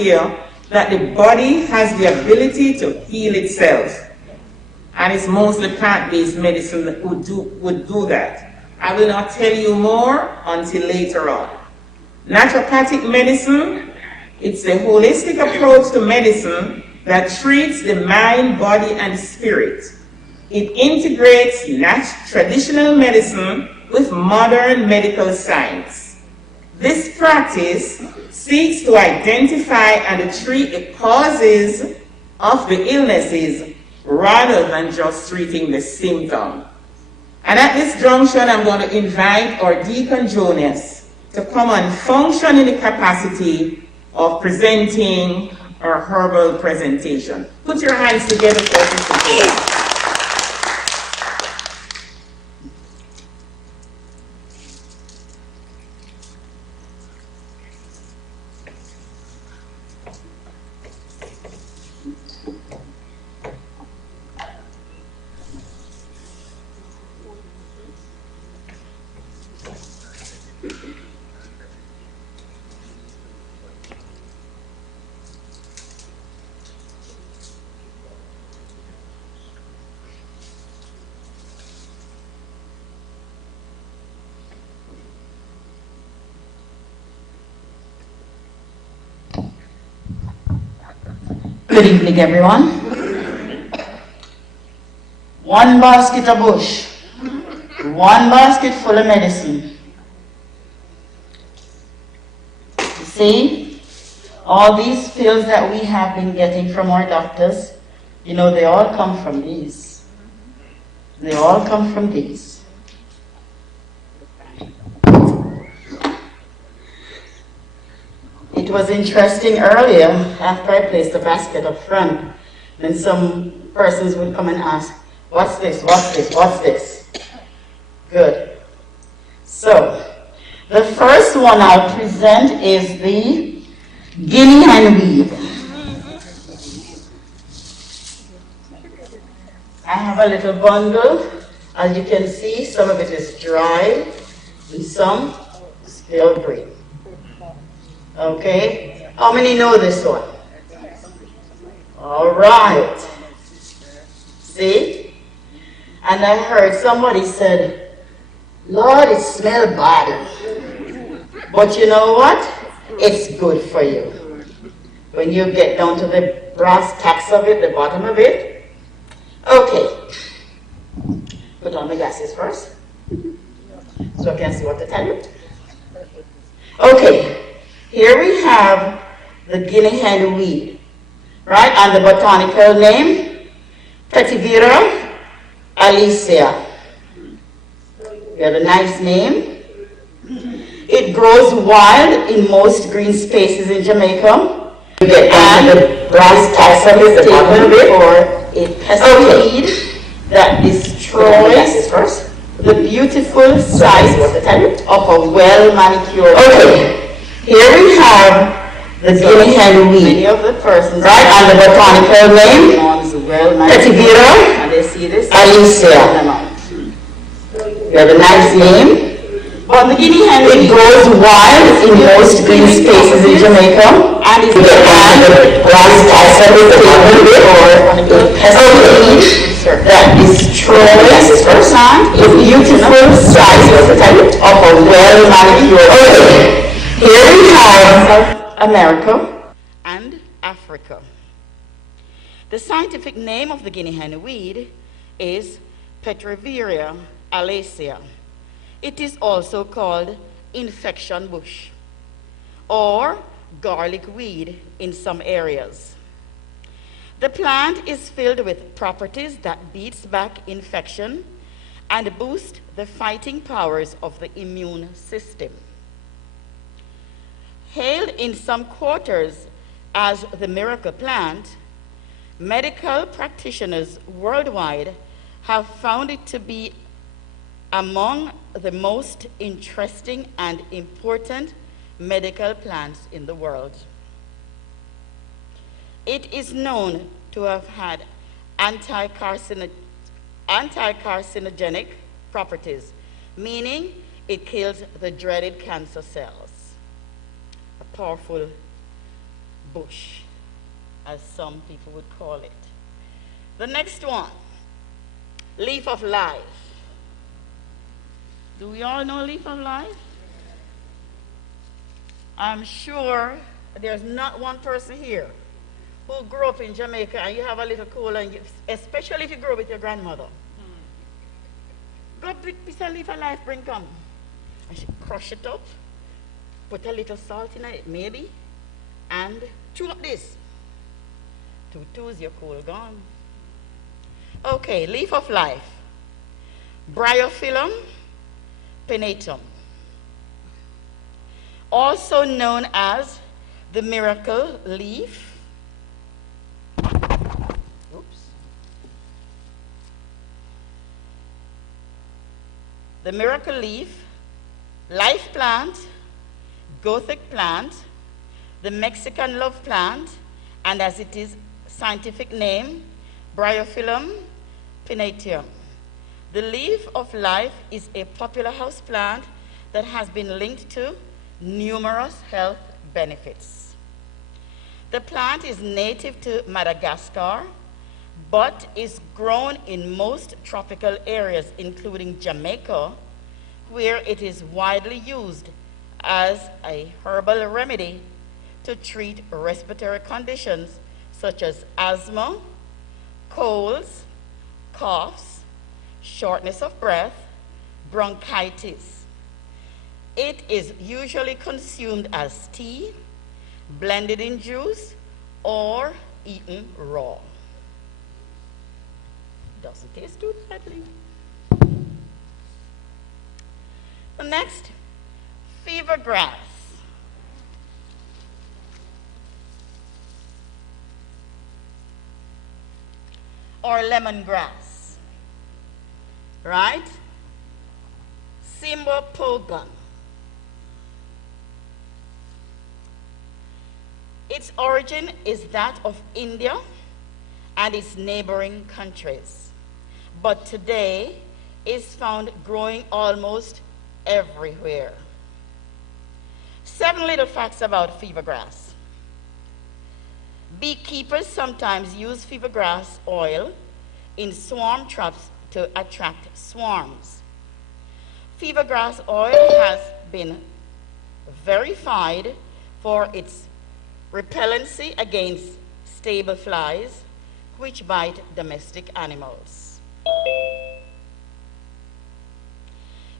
idea that the body has the ability to heal itself. And it's mostly plant-based medicine that would do that. I will not tell you more until later on. Naturopathic medicine, it's a holistic approach to medicine that treats the mind, body, and spirit. It integrates traditional medicine with modern medical science. This practice seeks to identify and treat the causes of the illnesses rather than just treating the symptom. And at this junction, I'm going to invite our Deacon Jonas to come and function in the capacity of presenting our herbal presentation. Put your hands together for this. Good evening, everyone. One basket of bush, one basket full of medicine. You see, all these pills that we have been getting from our doctors, you know, they all come from these. They all come from these. It was interesting earlier, after I placed the basket up front, then some persons would come and ask, what's this, what's this, what's this? Good. So, the first one I'll present is the guinea hen weed. I have a little bundle. As you can see, some of it is dry and some still green. Okay, how many know this one? All right. See? And I heard somebody said, Lord, it smells bad. But you know what? It's good for you. When you get down to the brass tacks of it, the bottom of it. Okay. Put on my glasses first, so I can see what to tell you. Okay. Here we have the guinea hen weed, right? And the botanical name, Vetiver allicea. We have a nice name. It grows wild in most green spaces in Jamaica. You get the brass tacks of it, the bottom of it, or a pesticide that destroys the beautiful size of a well-manicured. Okay. Here we have the guinea hen weed, many of the persons, right, and the botanical name, Vetiver allicea. You have a nice name. But the guinea hen weed grows wild in most green spaces in Jamaica, and is the brass tacks of it, or a pesticide that destroys the beautiful size of a well-manicured. Here we have South America and Africa. The scientific name of the guinea hen weed is Vetiver allicea. It is also called infection bush or garlic weed in some areas. The plant is filled with properties that beats back infection and boost the fighting powers of the immune system. Hailed in some quarters as the miracle plant, medical practitioners worldwide have found it to be among the most interesting and important medical plants in the world. It is known to have had anti-carcinogenic properties, meaning it kills the dreaded cancer cells. A powerful bush, as some people would call it. The next one, leaf of life. Do we all know leaf of life? I'm sure there's not one person here who grew up in Jamaica and you have a little cold, and especially if you grew up with your grandmother. Go big piece of leaf of life, bring come. And she crush it up, put a little salt in it, maybe, and chew up this. 2 2s, your cold gone. Okay, leaf of life. Bryophyllum pinnatum, also known as the miracle leaf. Oops. The miracle leaf, life plant, Gothic plant, the Mexican love plant, and as it is scientific name, Bryophyllum pinnatum. The leaf of life is a popular house plant that has been linked to numerous health benefits. The plant is native to Madagascar, but is grown in most tropical areas, including Jamaica, where it is widely used as a herbal remedy to treat respiratory conditions such as asthma, colds, coughs, shortness of breath, bronchitis. It is usually consumed as tea, blended in juice, or eaten raw. Doesn't taste too badly. The next, fever grass. Or lemongrass, right? Simbopogon. Its origin is that of India and its neighboring countries, but today is found growing almost everywhere. 7 little facts about fever grass. Beekeepers sometimes use fever grass oil in swarm traps to attract swarms. Fever grass oil has been verified for its repellency against stable flies, which bite domestic animals.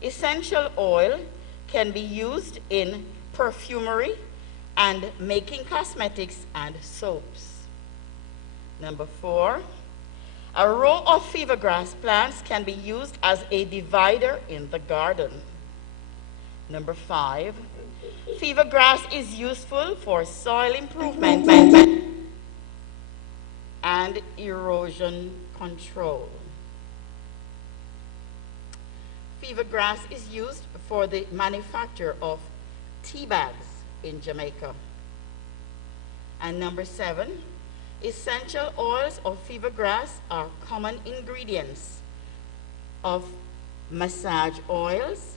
Essential oil can be used in perfumery and making cosmetics and soaps. Number 4, a row of fever grass plants can be used as a divider in the garden. Number 5, fever grass is useful for soil improvement and erosion control. Fever grass is used for the manufacture of tea bags in Jamaica. And number 7, essential oils of fever grass are common ingredients of massage oils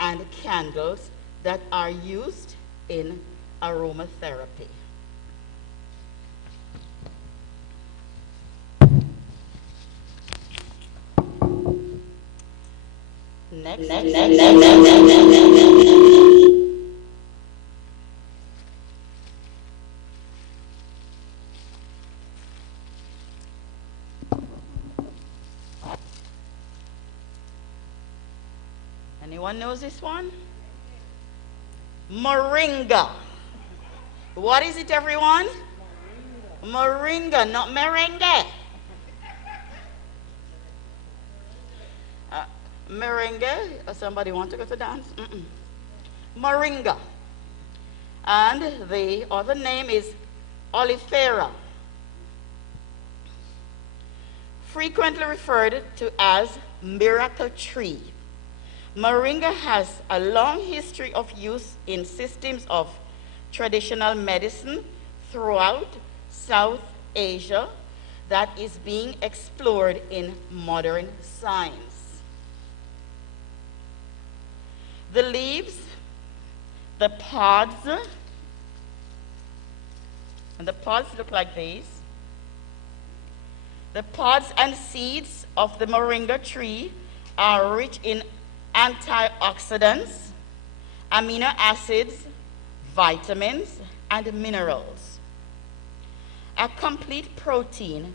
and candles that are used in aromatherapy. Next. Anyone knows this one? Moringa. What is it, everyone? Moringa, not merengue. Merengue, somebody want to go to dance? Moringa. And the other name is oleifera. Frequently referred to as miracle tree. Moringa has a long history of use in systems of traditional medicine throughout South Asia that is being explored in modern science. The leaves, the pods, And the pods look like these. The pods and seeds of the Moringa tree are rich in antioxidants, amino acids, vitamins, and minerals. A complete protein,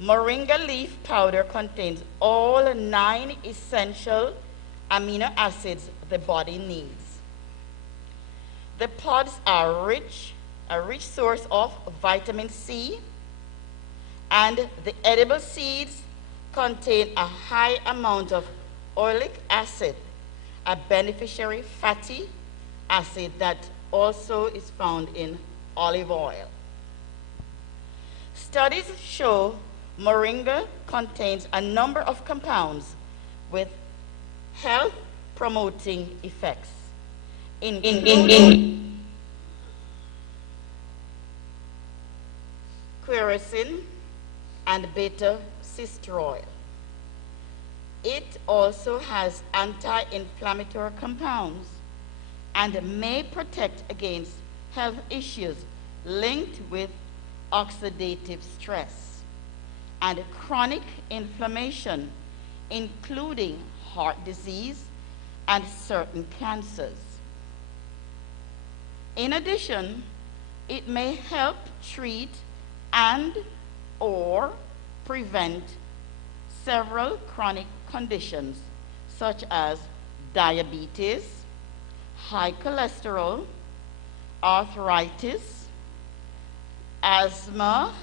Moringa leaf powder contains all 9 essential amino acids the body needs. The pods are a rich source of vitamin C, and the edible seeds contain a high amount of oleic acid, a beneficiary fatty acid that also is found in olive oil. Studies show Moringa contains a number of compounds with health-promoting effects, including quercetin and beta-sitosterol. It also has anti-inflammatory compounds and may protect against health issues linked with oxidative stress and chronic inflammation, including heart disease and certain cancers. In addition, it may help treat and or prevent several chronic conditions such as diabetes, high cholesterol, arthritis, asthma,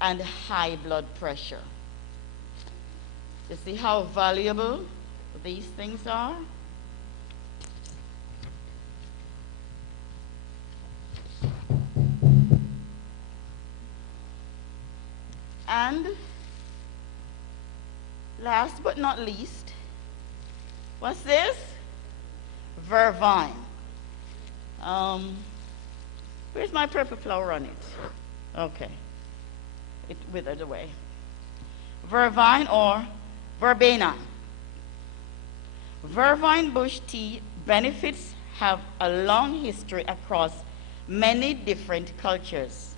and high blood pressure. You see how valuable these things are? And last but not least, what's this? Vervine. Where's my purple flower on it? Okay. It withered away. Vervine or verbena. Vervine bush tea benefits have a long history across many different cultures.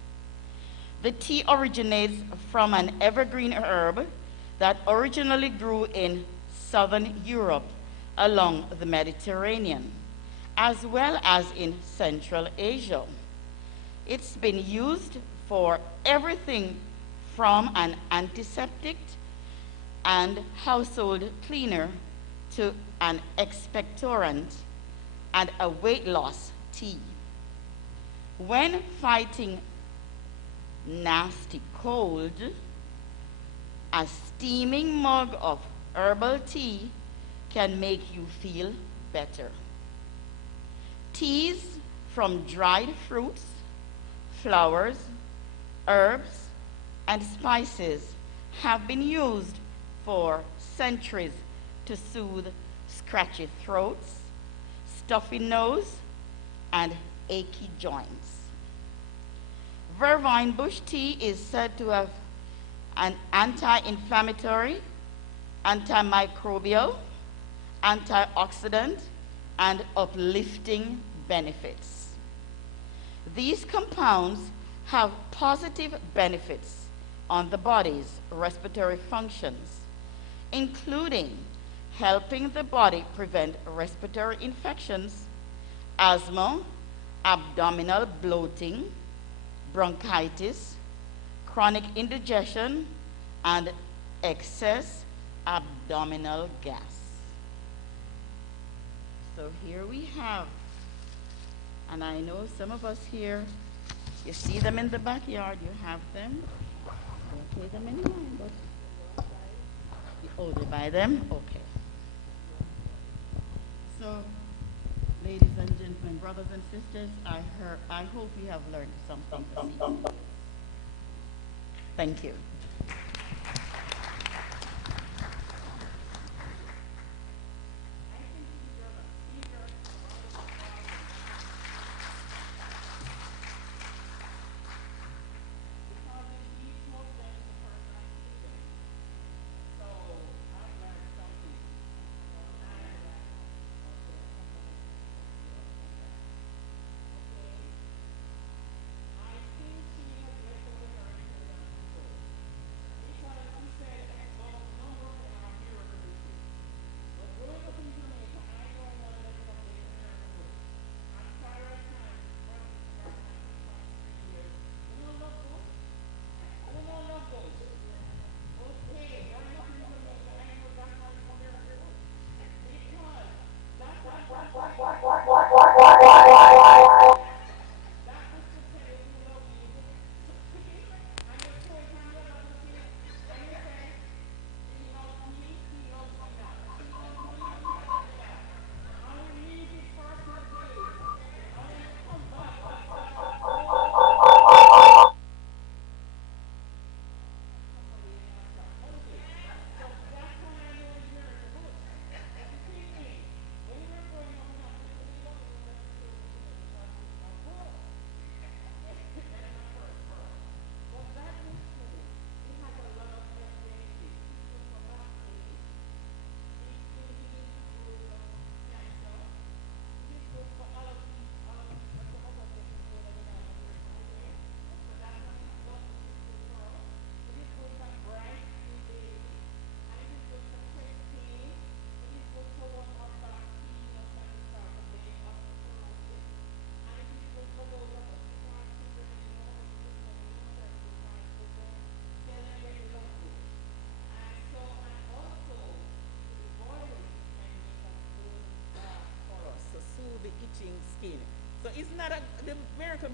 The tea originates from an evergreen herb that originally grew in southern Europe along the Mediterranean, as well as in Central Asia. It's been used for everything from an antiseptic and household cleaner to an expectorant and a weight loss tea. When fighting nasty cold, a steaming mug of herbal tea can make you feel better. Teas from dried fruits, flowers, herbs, and spices have been used for centuries to soothe scratchy throats, stuffy nose, and achy joints. Vervine bush tea is said to have an anti-inflammatory, antimicrobial, antioxidant, and uplifting benefits. These compounds have positive benefits on the body's respiratory functions, including helping the body prevent respiratory infections, asthma, abdominal bloating, bronchitis, chronic indigestion, and excess abdominal gas. So here we have, and I know some of us here, you see them in the backyard, you have them. Don't pay them anymore, but oh, they buy them? Okay. So, ladies and gentlemen, brothers and sisters, I hope you have learned something this evening. Thank you.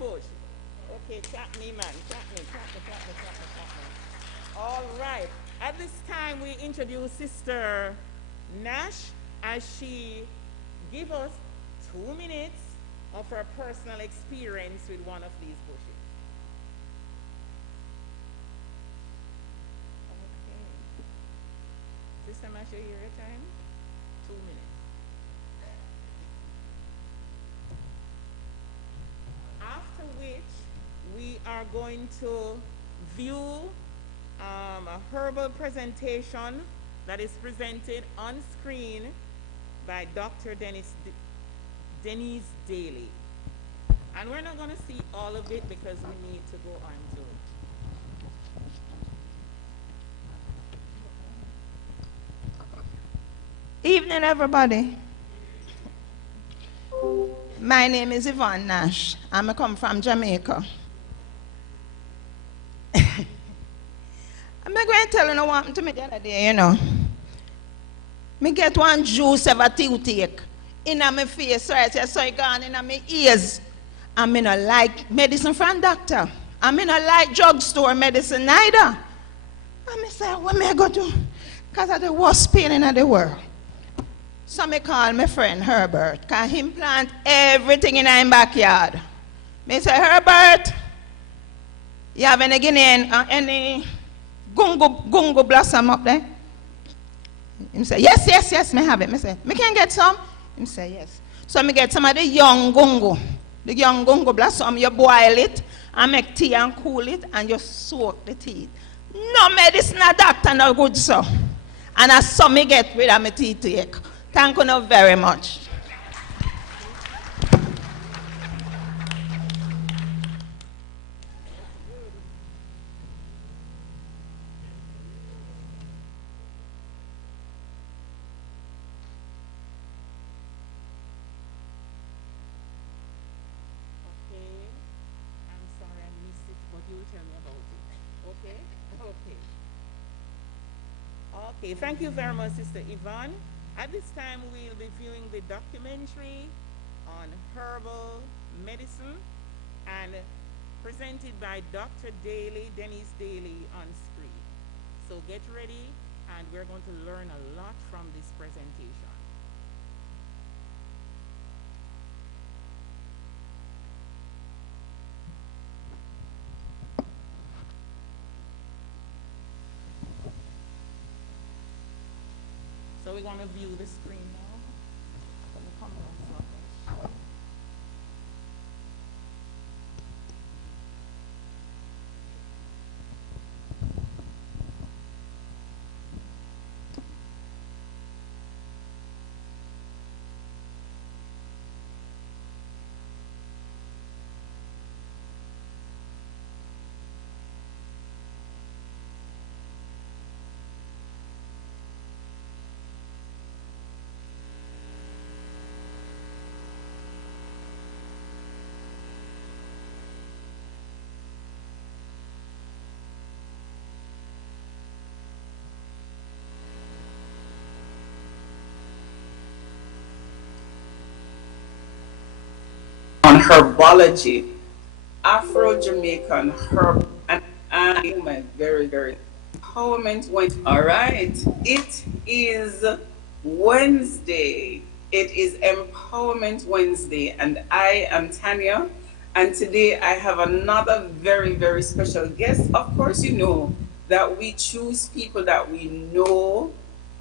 bush. Okay, tap me, man. Tap me. All right. At this time, we introduce Sister Nash as she give us 2 minutes of her personal experience with one of these bushes. Okay. Sister Nash, you hear your time? 2 minutes. After which, we are going to view a herbal presentation that is presented on screen by Dr. Denise Daly. And we're not going to see all of it because we need to go on to Evening, everybody. My name is Yvonne Nash. I come from Jamaica. I'm going to tell you what happened to me the other day, you know. Me get one juice of a toothache in my face, right? So it gone in my ears. I mean, I like medicine from doctor. I mean, I like drugstore medicine neither. I say, what may I go to? Because of the worst pain in the world. So I call my friend Herbert, because he plant everything in our backyard. I say, Herbert, you have any Guinean, any gungo blossom up there? He say, yes, me have it. I say, me can get some? He say, yes. So me get some of the young gungo. The young gungo blossom, you boil it, and make tea and cool it, and you soak the tea. No medicine, no doctor, no good, so. And as some me get rid of my toothache. Thank you very much. Okay, thank you very much, Sister Yvonne. At this time, we'll be viewing the documentary on herbal medicine and presented by Dr. Denise Daly on screen. So get ready, and we're going to learn a lot from this presentation. So we're going to view the screen now. On herbology, Afro-Jamaican herb and woman, very, very empowerment went. All right, it is Wednesday. It is Empowerment Wednesday, and I am Tanya. And today I have another very, very special guest. Of course, you know that we choose people that we know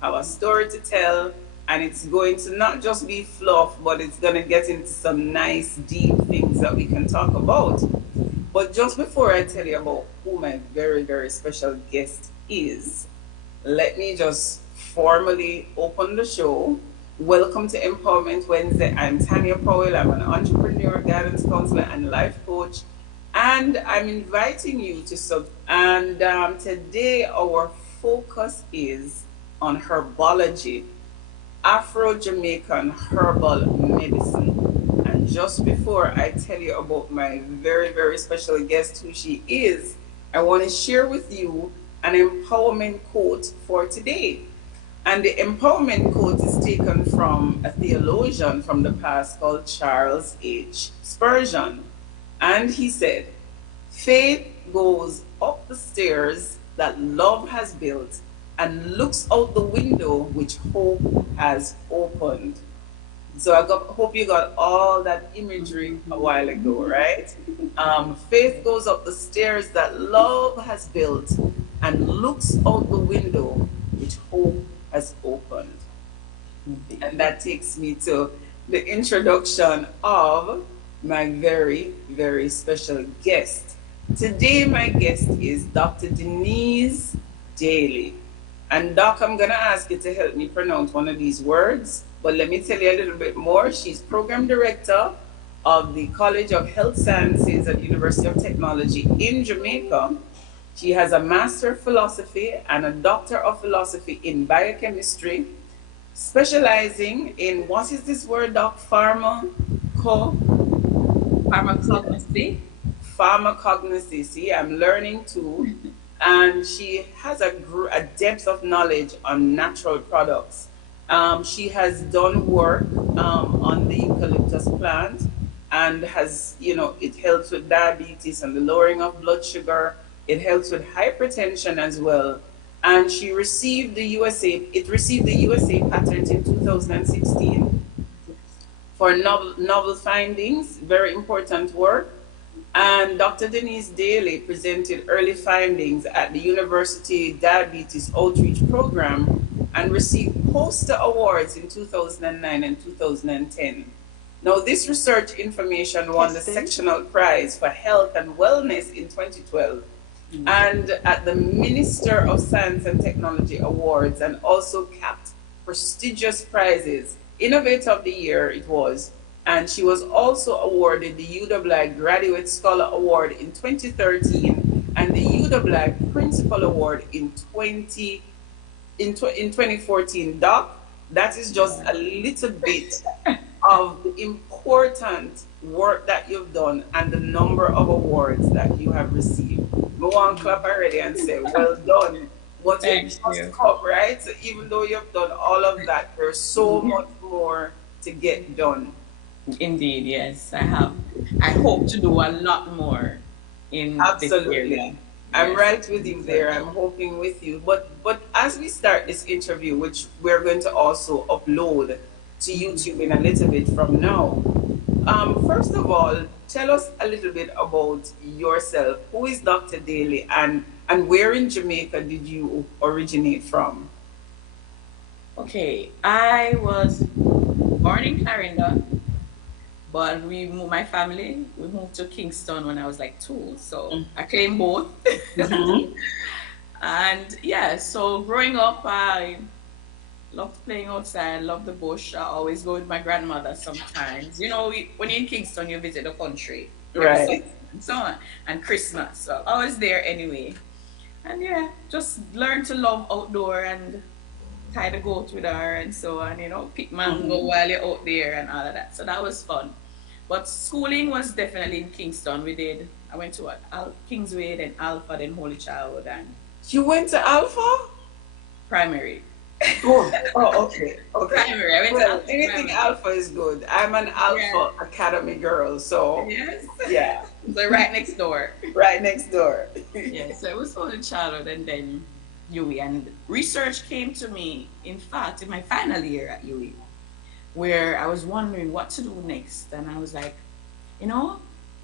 have a story to tell, and it's going to not just be fluff, but it's going to get into some nice, deep things that we can talk about. But just before I tell you about who my very, very special guest is, let me just formally open the show. Welcome to Empowerment Wednesday. I'm Tanya Powell. I'm an entrepreneur, guidance counselor, and life coach. And I'm inviting you to today our focus is on herbology, Afro-Jamaican herbal medicine. And just before I tell you about my very, very special guest, who she is, I want to share with you an empowerment quote for today. And the empowerment quote is taken from a theologian from the past called Charles H. Spurgeon. And he said, faith goes up the stairs that love has built and looks out the window which hope has opened. So hope you got all that imagery a while ago, right? Faith goes up the stairs that love has built and looks out the window which hope has opened. And that takes me to the introduction of my very, very special guest. Today, my guest is Dr. Denise Daly. And Doc, I'm going to ask you to help me pronounce one of these words, but let me tell you a little bit more. She's Program Director of the College of Health Sciences at University of Technology in Jamaica. She has a Master of Philosophy and a Doctor of Philosophy in Biochemistry, specializing in, what is this word, Doc? Pharmacognosy. Pharmacognosy. See, I'm learning too. And she has a depth of knowledge on natural products. She has done work on the eucalyptus plant and has, it helps with diabetes and the lowering of blood sugar. It helps with hypertension as well. And it received the USA patent in 2016 for novel findings, very important work. And Dr. Denise Daly presented early findings at the University Diabetes Outreach Program and received poster awards in 2009 and 2010. Now, this research information won the sectional prize for health and wellness in 2012 and at the Minister of Science and Technology Awards, and also capped prestigious prizes. Innovator of the Year it was. And she was also awarded the UWI Graduate Scholar Award in 2013 and the UWI Principal Award in 2014. Doc, that is just a little bit of the important work that you've done and the number of awards that you have received. We want to clap already and say, well done. What you just come, right? So even though you've done all of that, there's so much more to get done. Indeed, yes, I have. I hope to do a lot more in this area. I'm right with you there. I'm hoping with you. But as we start this interview, which we're going to also upload to YouTube in a little bit from now, first of all, tell us a little bit about yourself. Who is Dr. Daly, and where in Jamaica did you originate from? Okay, I was born in Clarendon, but we moved to Kingston when I was like 2, so I claim both. And yeah, so growing up, I loved playing outside, loved the bush. I always go with my grandmother sometimes. When you're in Kingston, you visit the country, right? And so on, and Christmas. So I was there anyway. And yeah, just learn to love outdoor and tie the goat with her and so on, pick mango while you're out there and all of that. So that was fun. But schooling was definitely in Kingston. I went to Kingsway, then Alpha, then Holy Child. And you went to Alpha? Primary. Oh, okay. Primary. I went to Alpha. Anything Primary. Alpha is good. I'm an Alpha Academy girl, so yes. Yeah. So right next door. Right next door. Yeah, so it was Holy Child and then UWI. And research came to me, in fact, in my final year at UWI, where I was wondering what to do next. And I was like,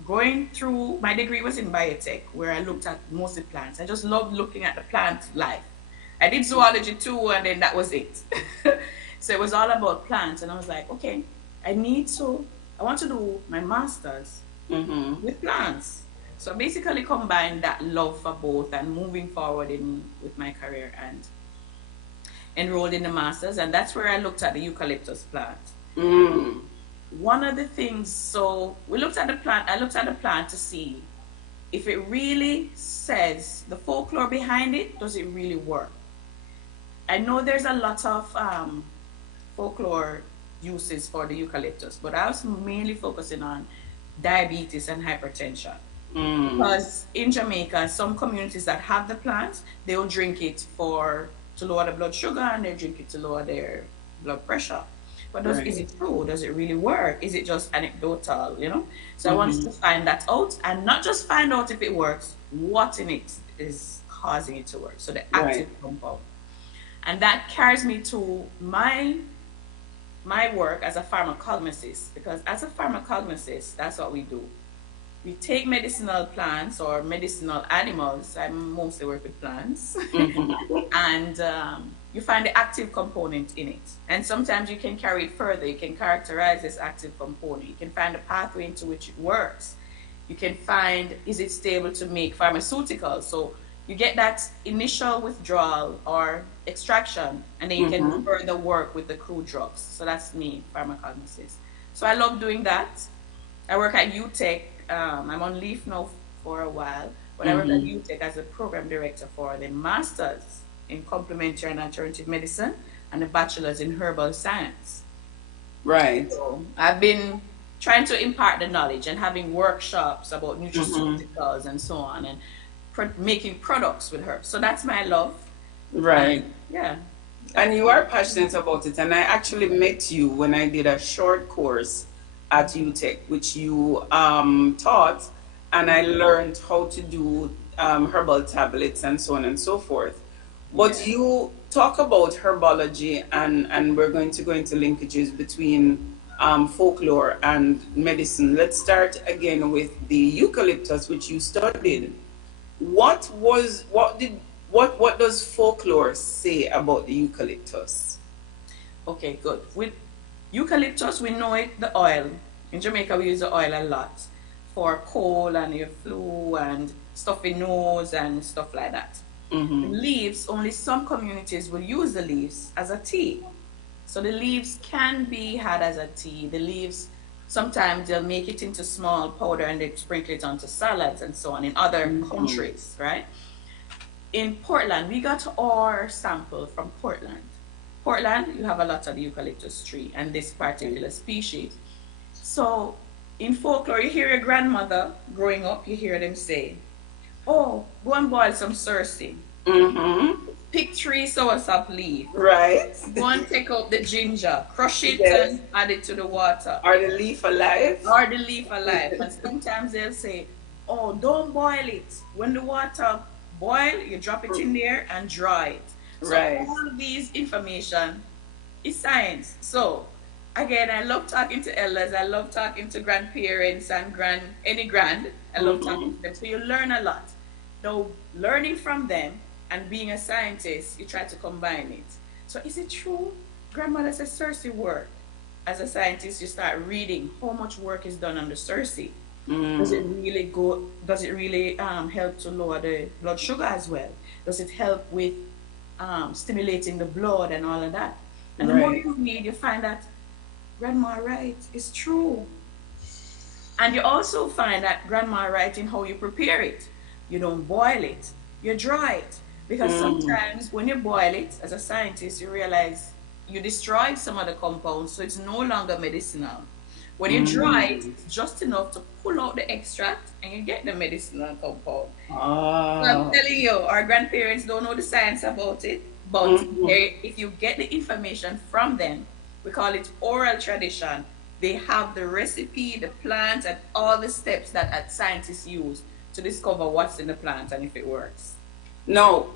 going through, my degree was in biotech, where I looked at mostly plants. I just loved looking at the plant life. I did zoology too, and then that was it. So it was all about plants. And I was like, okay, I want to do my master's with plants. So basically combine that love for both and moving forward with my career, and enrolled in the master's, and that's where I looked at the eucalyptus plant. One of the things, so we looked at the plant, I looked at the plant to see if it really says, the folklore behind it, does it really work? I know there's a lot of folklore uses for the eucalyptus, but I was mainly focusing on diabetes and hypertension. Because in Jamaica, some communities that have the plants, they'll drink it to lower the blood sugar, and they drink it to lower their blood pressure. but Right. is it true? Does it really work? Is it just anecdotal, you know? So I wanted Mhm. to find that out, and not just find out if it works, what in it is causing it to work. So the active Right. compound. And that carries me to my work as a pharmacognosist, because as a pharmacognosist, that's what we do. We take medicinal plants or medicinal animals. I mostly work with plants. Mhm. And you find the active component in it. And sometimes you can carry it further. You can characterize this active component. You can find the pathway into which it works. You can find, is it stable to make pharmaceuticals? So you get that initial withdrawal or extraction, and then you can Mhm. further work with the crude drugs. So that's me, pharmacognosist. So I love doing that. I work at UTech. I'm on leave now for a while, but I work at Mhm. UTech as a program director for the master's in complementary and alternative medicine and the bachelor's in herbal science. Right. So I've been trying to impart the knowledge and having workshops about Mhm. nutraceuticals and so on, and making products with herbs. So that's my love. Right. And yeah, And that's you are passionate about it. And I actually met you when I did a short course at UTech, which you taught, and I learned how to do herbal tablets and so on and so forth. But yeah. you talk about herbology, and we're going to go into linkages between folklore and medicine. Let's start again with the eucalyptus, which you studied. What does folklore say about the eucalyptus? Okay, good. With eucalyptus, we know it, the oil. In Jamaica, we use the oil a lot for cold and your flu and stuffy nose and stuff like that. The Mm-hmm. leaves, only some communities will use the leaves as a tea. So the leaves can be had as a tea. The leaves, sometimes they'll make it into small powder and they sprinkle it onto salads and so on in other Mm-hmm. countries, right? In Portland, we got our sample from Portland. Portland, you have a lot of the eucalyptus tree and this particular species. So in folklore, you hear your grandmother growing up, you hear them say, oh, go and boil some sursi. Mm-hmm. Pick 3 soursop leaf. Right. Go and take out the ginger, crush it Yes. and add it to the water. Are the leaf alive? Or the leaf alive. And sometimes they'll say, oh, don't boil it. When the water boil, you drop it in there and dry it. So Right. all of these information is science. So again, I love talking to elders. I love talking to grandparents and any grand. I love talking Mm-hmm. to them. So you learn a lot. Now, learning from them and being a scientist, you try to combine it. So is it true? Grandmother says Cersei work. As a scientist, you start reading how much work is done on the Cersei. Does it Mm. really go? Does it really help to lower the blood sugar as well? Does it help with stimulating the blood and all of that? And the more Right. you read, you find that grandma right, it's true. And you also find that grandma right in how you prepare it. You don't boil it, you dry it. Because Mm. sometimes when you boil it, as a scientist, you realize you destroyed some of the compounds, so it's no longer medicinal. When you dry it, Mm. it's just enough to pull out the extract and you get the medicinal compound. So I'm Ah. telling you, our grandparents don't know the science about it, but Mm-hmm. if you get the information from them, we call it oral tradition. They have the recipe, the plant, and all the steps that scientists use to discover what's in the plant and if it works. Now,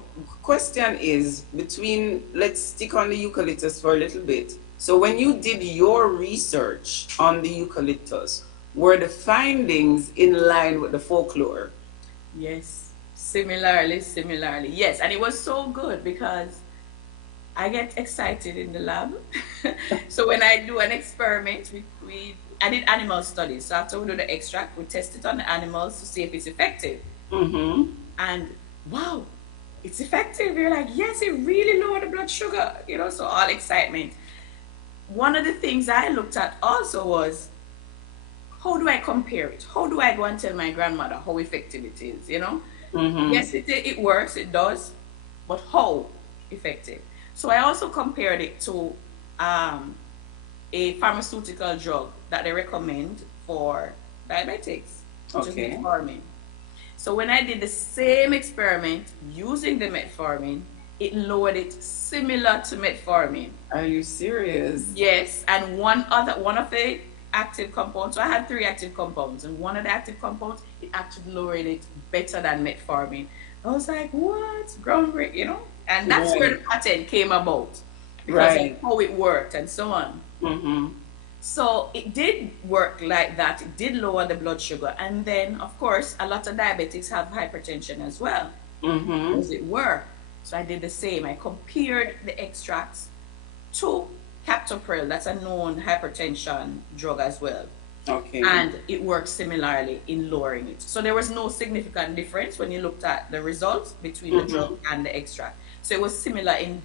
question is between, let's stick on the eucalyptus for a little bit. So when you did your research on the eucalyptus, were the findings in line with the folklore? Yes, similarly. Yes, and it was so good because I get excited in the lab. So when I do an experiment, I did animal studies. So after we do the extract, we test it on the animals to see if it's effective. Mm-hmm. And wow, it's effective. You're like, yes, it really lowered the blood sugar, so all excitement. One of the things I looked at also was how do I compare it? How do I go and tell my grandmother how effective it is? Mm-hmm. Yes, it works, it does, but how effective? So I also compared it to um, a pharmaceutical drug that they recommend for diabetics, which is Okay. metformin. So when I did the same experiment using the metformin, it lowered it similar to metformin. Are you serious? Yes, and one of the active compounds. So I had three active compounds, and one of the active compounds it actually lowered it better than metformin. I was like, what? Groundbreaking, And that's where the Right. patent came about because of Right. how it worked and so on. Mm-hmm. So it did work like that. It did lower the blood sugar, and then of course a lot of diabetics have hypertension as well. Mm-hmm. Does it work? So I did the same. I compared the extracts to captopril, that's a known hypertension drug as well. Okay. And it works similarly in lowering it. So there was no significant difference when you looked at the results between the drug and the extract. So it was similar in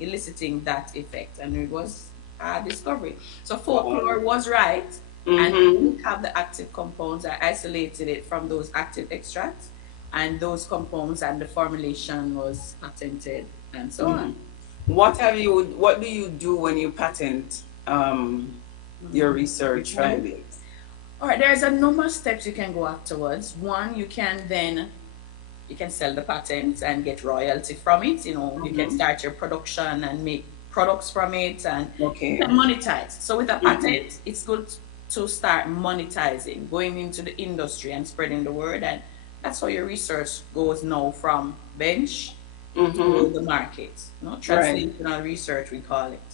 eliciting that effect, and it was a discovery. So folklore was right, and we didn't have the active compounds. I isolated it from those active extracts, and those compounds and the formulation was patented, and so on. What do you do when you patent your research findings? All right, there's a number of steps you can go afterwards. One, you can sell the patent and get royalty from it. You can start your production and make products from it, and Okay. you can monetize. So with a patent, it's good to start monetizing, going into the industry and spreading the word, and that's how your research goes now from bench to the market. Translational research, we call it.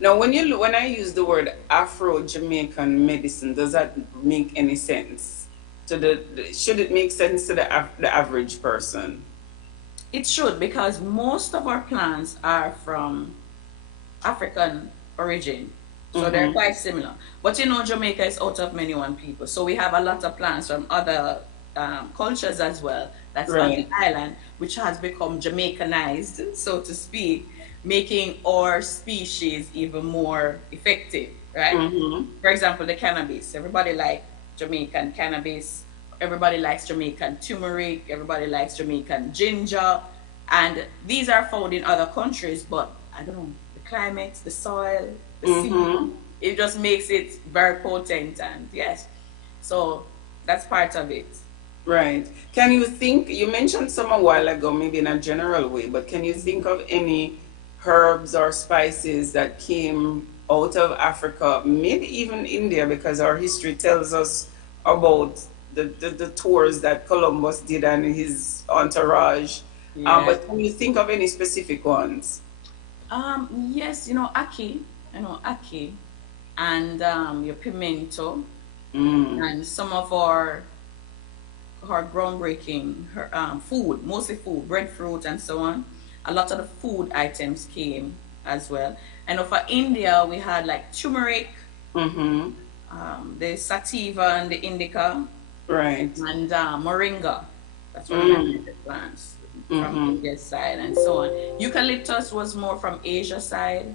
Now, when I use the word Afro-Jamaican medicine, does that make any sense? Should it make sense to the average person? It should, because most of our plants are from African origin. So they're quite similar. But Jamaica is out of many one people. So we have a lot of plants from other cultures as well that's on the island, which has become Jamaicanized, so to speak, making our species even more effective, right? For example, the cannabis. Everybody likes Jamaican cannabis. Everybody likes Jamaican turmeric. Everybody likes Jamaican ginger. And these are found in other countries, but I don't know, the climate, the soil, the sea, it just makes it very potent. And yes, so that's part of it. Right. You mentioned some a while ago, maybe in a general way, but can you think of any herbs or spices that came out of Africa, maybe even India, because our history tells us about the tours that Columbus did and his entourage. But can you think of any specific ones? Yes, ackee, and your pimento, and some of our groundbreaking food, mostly food, breadfruit and so on. A lot of the food items came as well. And for India, we had like turmeric, the sativa and the indica, right, and moringa. That's one of my favorite plants from India's side and so on. Eucalyptus was more from Asia side,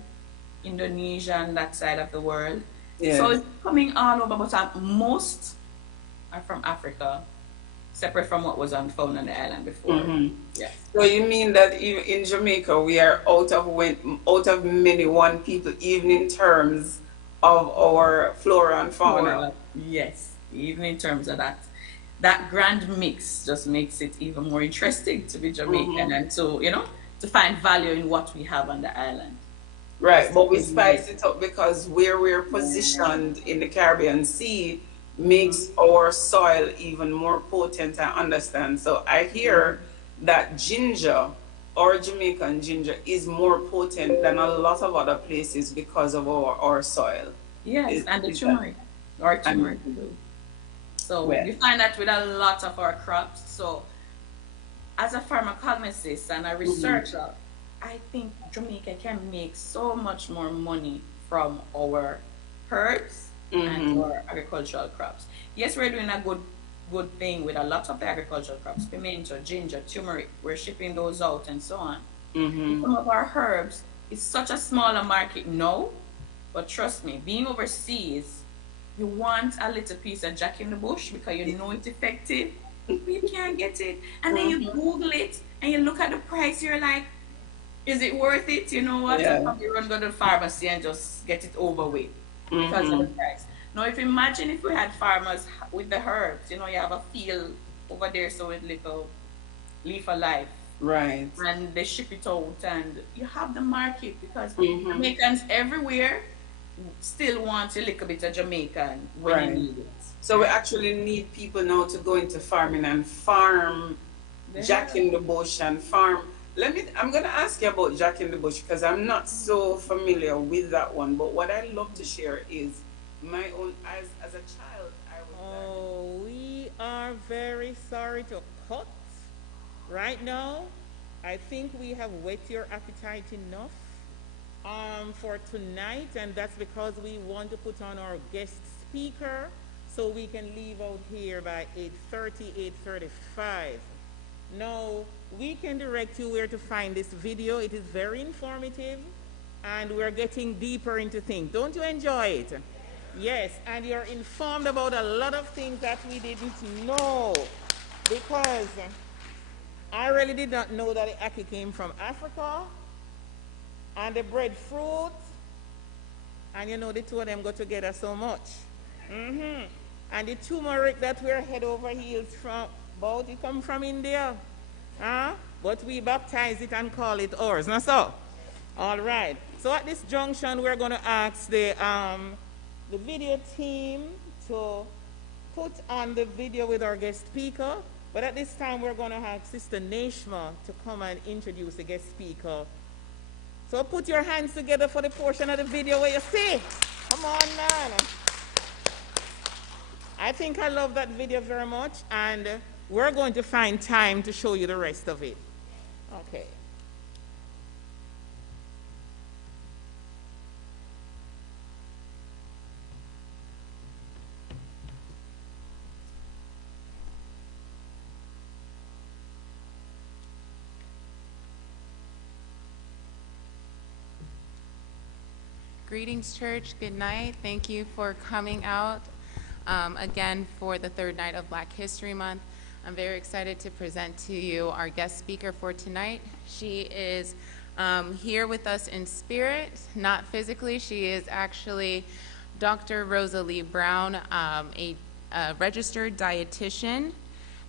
Indonesia and that side of the world. Yes. So it's coming all over, but most are from Africa, separate from what was found on the island before. Yeah. So you mean that even in Jamaica we are out of many one people, even in terms of our flora and fauna? Yes, even in terms of that. That grand mix just makes it even more interesting to be Jamaican and to find value in what we have on the island. Right, but we spice it up because where we're positioned in the Caribbean Sea makes our soil even more potent, I understand. So I hear that ginger, or Jamaican ginger, is more potent than a lot of other places because of our soil. Yes, and the turmeric, or turmeric too. So we find that with a lot of our crops. So as a pharmacognosist and a researcher, I think Jamaica can make so much more money from our herbs and our agricultural crops. Yes, we're doing a good thing with a lot of the agricultural crops, pimento, ginger, turmeric. We're shipping those out and so on. Some of our herbs, it's such a smaller market now, but trust me, being overseas, you want a little piece of Jack in the bush because you know it's effective, but you can't get it. And then you Google it and you look at the price, you're like, is it worth it? You know what? I'll probably run go to the pharmacy and just get it over with because of the price. Now, imagine if we had farmers with the herbs, you have a field over there, so with little leaf of life Right. and they ship it out, and you have the market because Mm-hmm. Jamaicans everywhere still want a little bit of Jamaican when you Right. need it, So we right? actually need people now to go into farming and farm Jack Yeah. in the bush and farm. I'm gonna ask you about Jack in the bush because I'm not so familiar with that one. But what I love to share is my own as a child I was diagnosed. Oh, we are very sorry to cut right now. I think we have whet your appetite enough for tonight, and that's because we want to put on our guest speaker so we can leave out here by 8:30, 8:35. Now, we can direct you where to find this video. It is very informative, and we're getting deeper into things. Don't you enjoy it? Yes, and you're informed about a lot of things that we didn't know, because I really did not know that the ackee came from Africa, and the breadfruit, and you know the two of them go together so much. And the turmeric that we're head over heels from, about it come from India. Huh? But we baptize it and call it ours, not so? All right. So at this junction, we're going to ask the video team to put on the video with our guest speaker. But at this time, we're going to have Sister Neshma to come and introduce the guest speaker. So put your hands together for the portion of the video where you see. Come on, man. I think I love that video very much, and we're going to find time to show you the rest of it. Okay. Greetings, church. Good night. Thank you for coming out again for the third night of Black History Month. I'm very excited to present to you our guest speaker for tonight. She is here with us in spirit, not physically. She is actually Dr. Roselee Brown, a registered dietitian,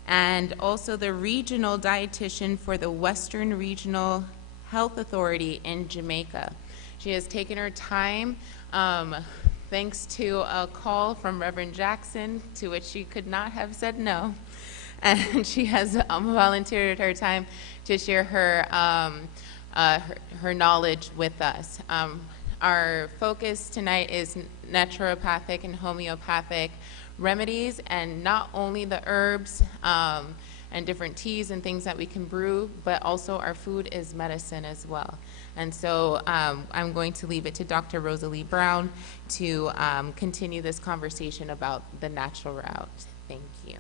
and also the regional dietitian for the Western Regional Health Authority in Jamaica. She has taken her time, thanks to a call from Reverend Jackson, to which she could not have said no. And she has volunteered her time to share her, her knowledge with us. Our focus tonight is naturopathic and homeopathic remedies, and not only the herbs and different teas and things that we can brew, but also our food is medicine as well. And so I'm going to leave it to Dr. Roselee Brown to continue this conversation about the natural route. Thank you.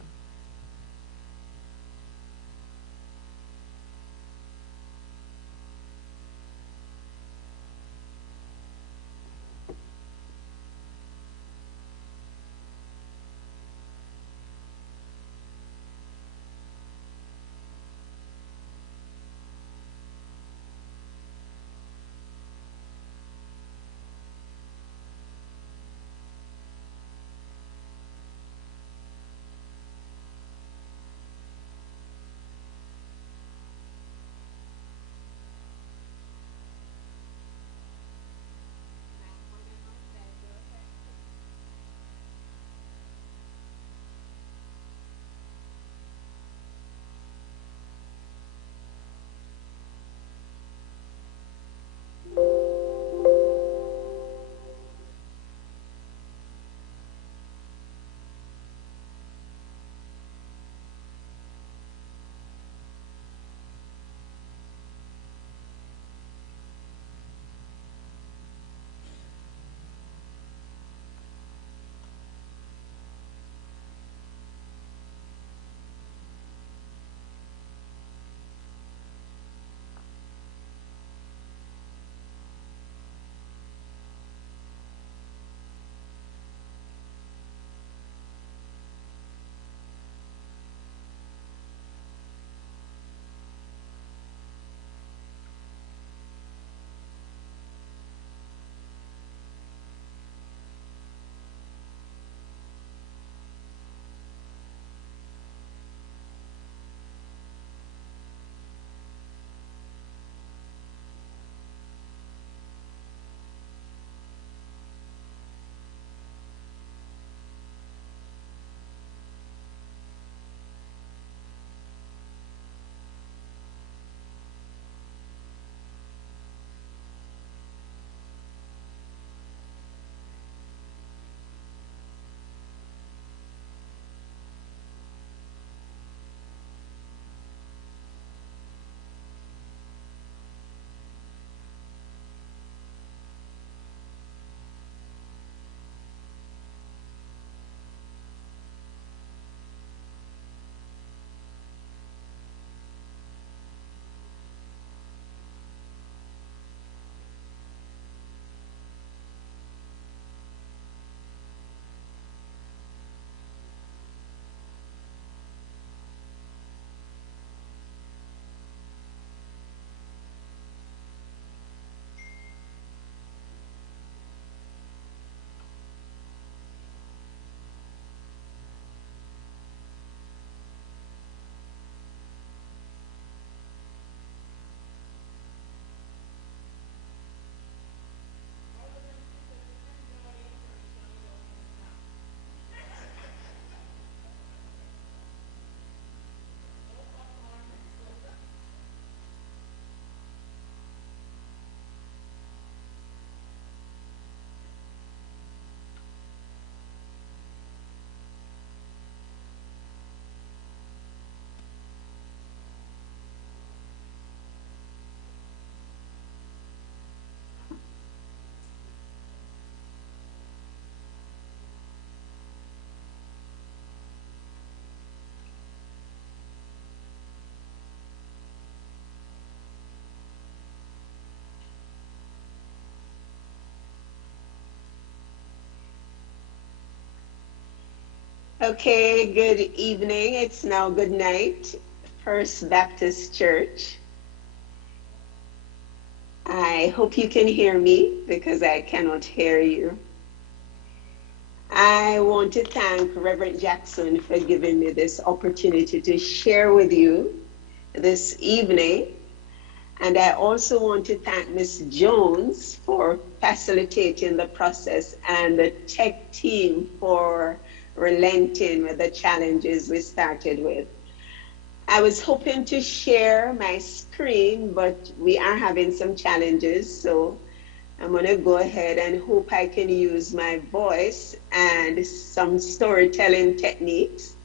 Okay, good evening. It's now good night, First Baptist Church. I hope you can hear me because I cannot hear you. I want to thank Reverend Jackson for giving me this opportunity to share with you this evening. And I also want to thank Ms. Jones for facilitating the process and the tech team for relenting with the challenges we started with. I was hoping to share my screen, but we are having some challenges, so I'm going to go ahead and hope I can use my voice and some storytelling techniques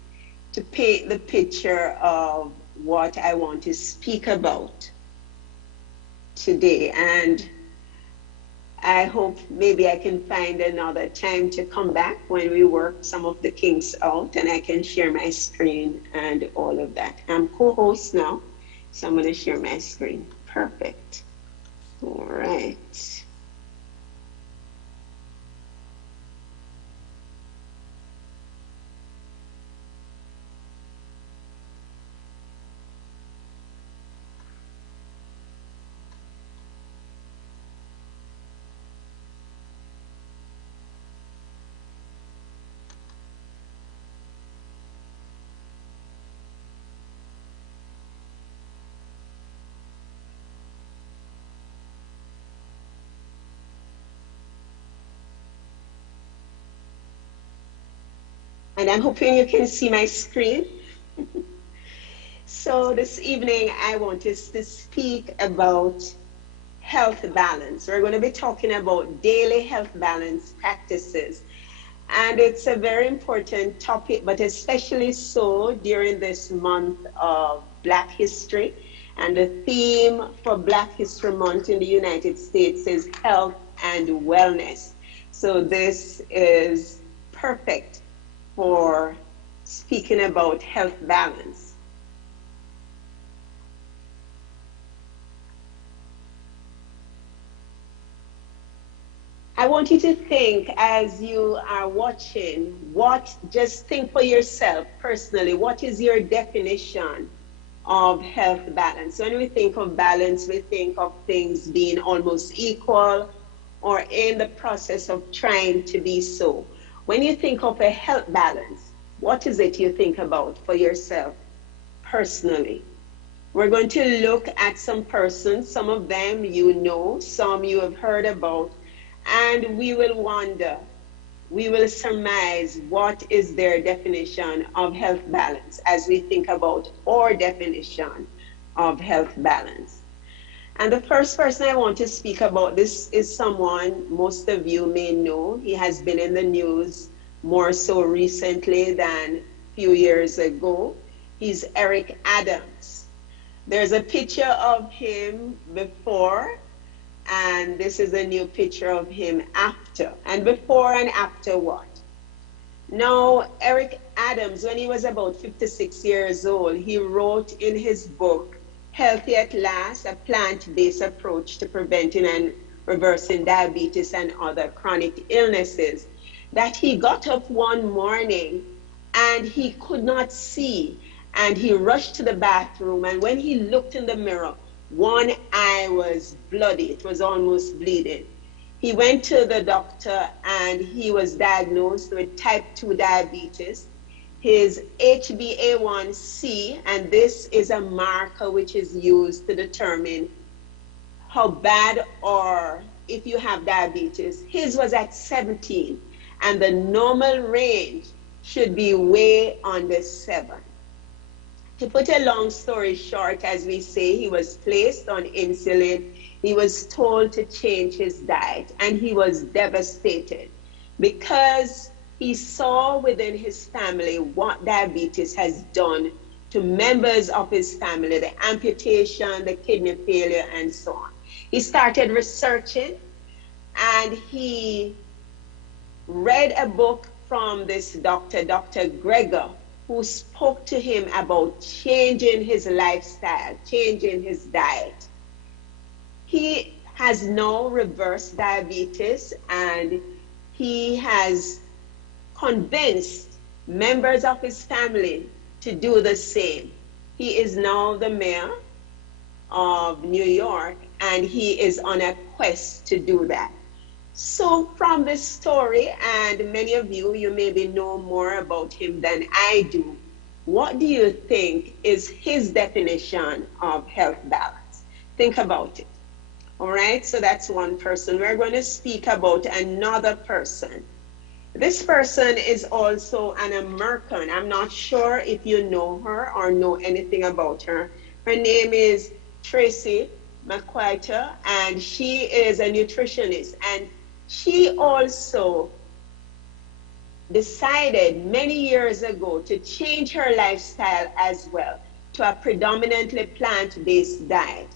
to paint the picture of what I want to speak about today. And I hope maybe I can find another time to come back when we work some of the kinks out and I can share my screen and all of that. I'm co-host now, so I'm going to share my screen. Perfect. All right. And I'm hoping you can see my screen. So this evening, I want us to speak about health balance. We're going to be talking about daily health balance practices. And it's a very important topic, but especially so during this month of Black History. And the theme for Black History Month in the United States is health and wellness. So this is perfect for speaking about health balance. I want you to think as you are watching, just think for yourself personally, what is your definition of health balance? When we think of balance, we think of things being almost equal or in the process of trying to be so. When you think of a health balance, what is it you think about for yourself personally? We're going to look at some persons, some of them you know, some you have heard about, and we will wonder, we will surmise what is their definition of health balance as we think about our definition of health balance. And the first person I want to speak about this is someone most of you may know. He has been in the news more so recently than a few years ago. He's Eric Adams. There's a picture of him before, and this is a new picture of him after. And before and after what? Now, Eric Adams, when he was about 56 years old, he wrote in his book, Healthy at Last, a plant-based approach to preventing and reversing diabetes and other chronic illnesses, that he got up one morning and he could not see. And he rushed to the bathroom, and when he looked in the mirror, one eye was bloody. It was almost bleeding. He went to the doctor and he was diagnosed with type 2 diabetes. His HbA1c, and this is a marker which is used to determine how bad or if you have diabetes, his was at 17, and the normal range should be way under 7. To put a long story short, as we say, he was placed on insulin. He was told to change his diet, and he was devastated because he saw within his family what diabetes has done to members of his family, the amputation, the kidney failure, and so on. He started researching, and he read a book from this doctor, Dr. Greger, who spoke to him about changing his lifestyle, changing his diet. He has now reversed diabetes, and he has convinced members of his family to do the same. He is now the mayor of New York, and he is on a quest to do that. So from this story, and many of you, you maybe know more about him than I do, what do you think is his definition of health balance? Think about it. All right, so that's one person. We're going to speak about another person. This person is also an American. I'm not sure if you know her or know anything about her. Her name is Tracy Mcquiata, and she is a nutritionist. And she also decided many years ago to change her lifestyle as well to a predominantly plant-based diet.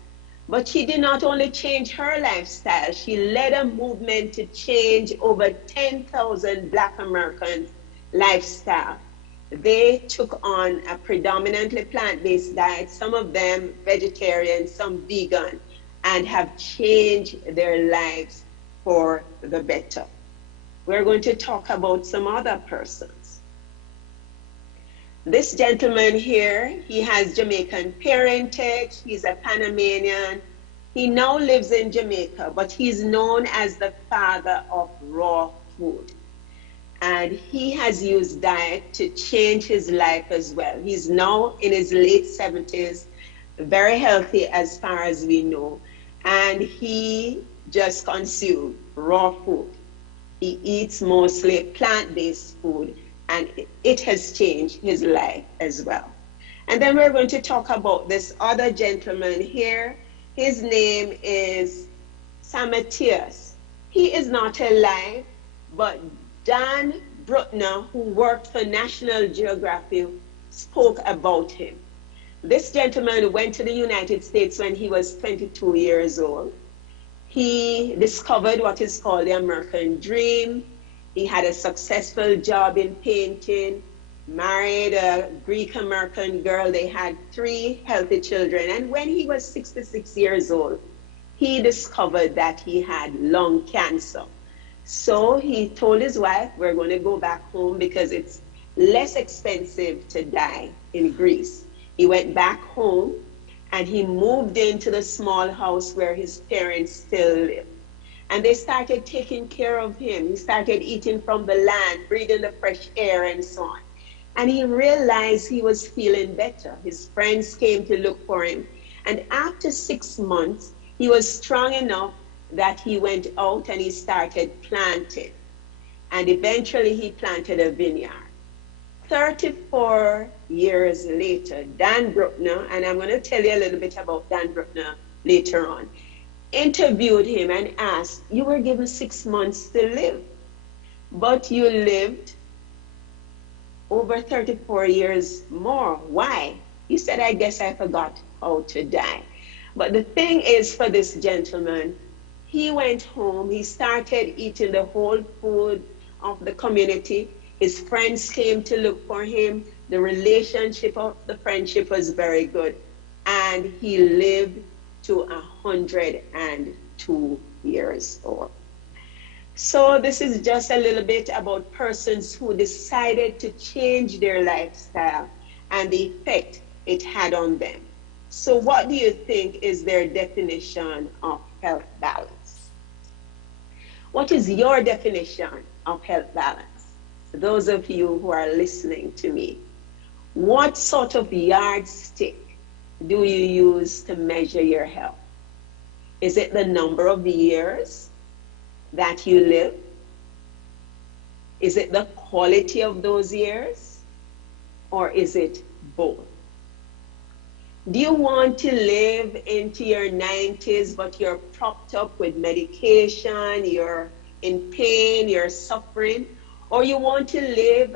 But she did not only change her lifestyle, she led a movement to change over 10,000 Black Americans' lifestyle. They took on a predominantly plant-based diet, some of them vegetarian, some vegan, and have changed their lives for the better. We're going to talk about some other persons. This gentleman here, he has Jamaican parentage, he's a Panamanian. He now lives in Jamaica, but he's known as the father of raw food. And he has used diet to change his life as well. He's now in his late 70s, very healthy as far as we know. And he just consumes raw food. He eats mostly plant-based food, and it has changed his life as well. And then we're going to talk about this other gentleman here. His name is Samatias. He is not alive, but Dan Brutner, who worked for National Geographic, spoke about him. This gentleman went to the United States when he was 22 years old. He discovered what is called the American dream. He had a successful job in painting, married a Greek-American girl. They had 3 healthy children. And when he was 66 years old, he discovered that he had lung cancer. So he told his wife, we're going to go back home because it's less expensive to die in Greece. He went back home and he moved into the small house where his parents still live. And they started taking care of him. He started eating from the land, breathing the fresh air and so on. And he realized he was feeling better. His friends came to look for him. And after 6 months, he was strong enough that he went out and he started planting. And eventually he planted a vineyard. 34 years later, Dan Brutner, and I'm going to tell you a little bit about Dan Brutner later on, interviewed him and asked, you were given 6 months to live, but you lived over 34 years more. Why? He said, I guess I forgot how to die. But the thing is, for this gentleman, he went home, he started eating the whole food of the community. His friends came to look for him. The relationship of the friendship was very good. And he lived to 102 years old. So this is just a little bit about persons who decided to change their lifestyle and the effect it had on them. So what do you think is their definition of health balance? What is your definition of health balance? For those of you who are listening to me, what sort of yardstick do you use to measure your health? Is it the number of years that you live? Is it the quality of those years? Or is it both? Do you want to live into your 90s, but you're propped up with medication, you're in pain, you're suffering? Or you want to live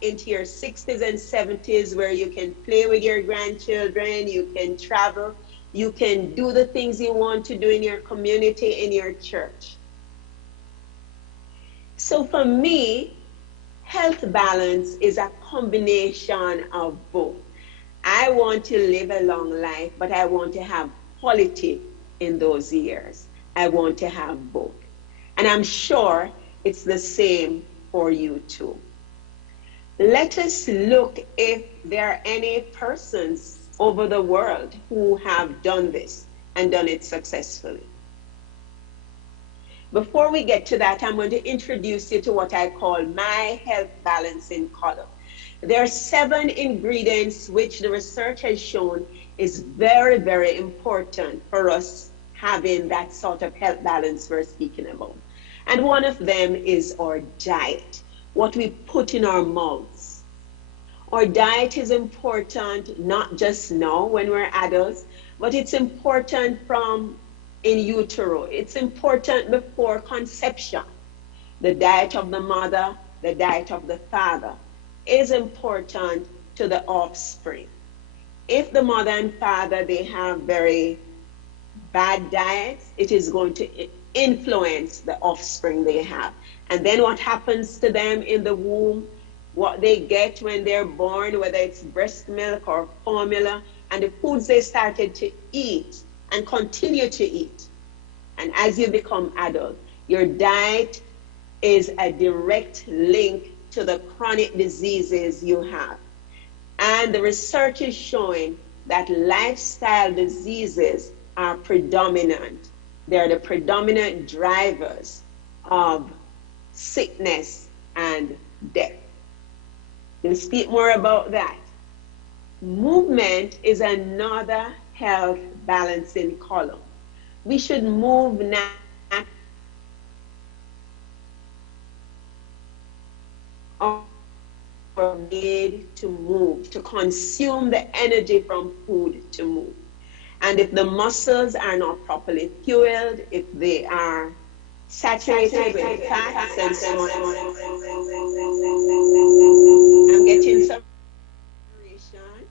into your 60s and 70s where you can play with your grandchildren, you can travel, you can do the things you want to do in your community, in your church? So for me, health balance is a combination of both. I want to live a long life, but I want to have quality in those years. I want to have both. And I'm sure it's the same for you too. Let us look if there are any persons over the world who have done this and done it successfully. Before we get to that, I'm going to introduce you to what I call my health balancing column. There are 7 ingredients which the research has shown is very, very important for us having that sort of health balance we're speaking about. And one of them is our diet, what we put in our mouths. Our diet is important not just now when we're adults, but it's important from in utero. It's important before conception. The diet of the mother, the diet of the father is important to the offspring. If the mother and father, they have very bad diets, it is going to influence the offspring they have. And then what happens to them in the womb, what they get when they're born, whether it's breast milk or formula, and the foods they started to eat and continue to eat. And as you become adult, your diet is a direct link to the chronic diseases you have. And the research is showing that lifestyle diseases are predominant. They're the predominant drivers of sickness and death. We'll speak more about that. Movement is another health balancing column. We should move now. Are made to move, to consume the energy from food to move. And if the muscles are not properly fueled, if they are saturated with fats and so on, I'm getting some information.